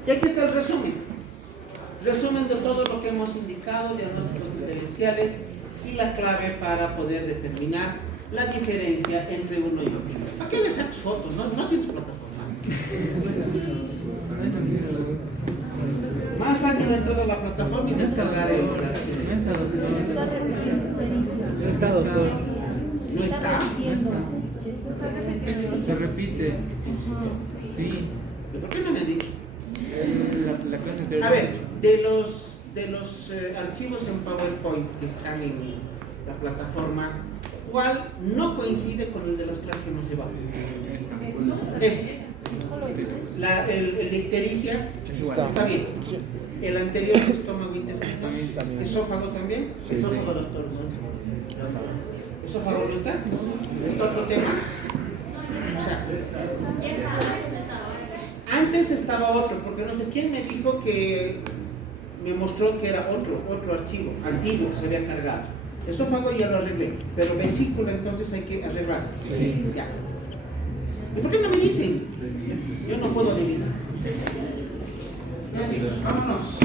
Y aquí está el resumen. Resumen de todo lo que hemos indicado, diagnósticos diferenciales y la clave para poder determinar la diferencia entre uno y otro. ¿A qué le sacas fotos? No tienes plataforma. Más fácil entrar a la plataforma y descargar el No está, doctor. ¿No está? Se repite. Sí. ¿Por qué no me dices? La clase anterior. A ver, de los archivos en PowerPoint que están en la plataforma, ¿cuál no coincide con el de las clases que hemos llevado? Este. El de ictericia está bien. El anterior, estómago, intestinos, esófago también. Esófago, doctor, ¿no está? ¿Esófago no está? ¿Está otro tema? O sea, antes estaba otro, porque no sé quién me dijo que me mostró que era otro archivo antiguo que se había cargado. Esófago ya lo arreglé, pero vesícula entonces hay que arreglar. Sí. Ya. ¿Y por qué no me dicen? Yo no puedo adivinar. Ya chicos, vámonos.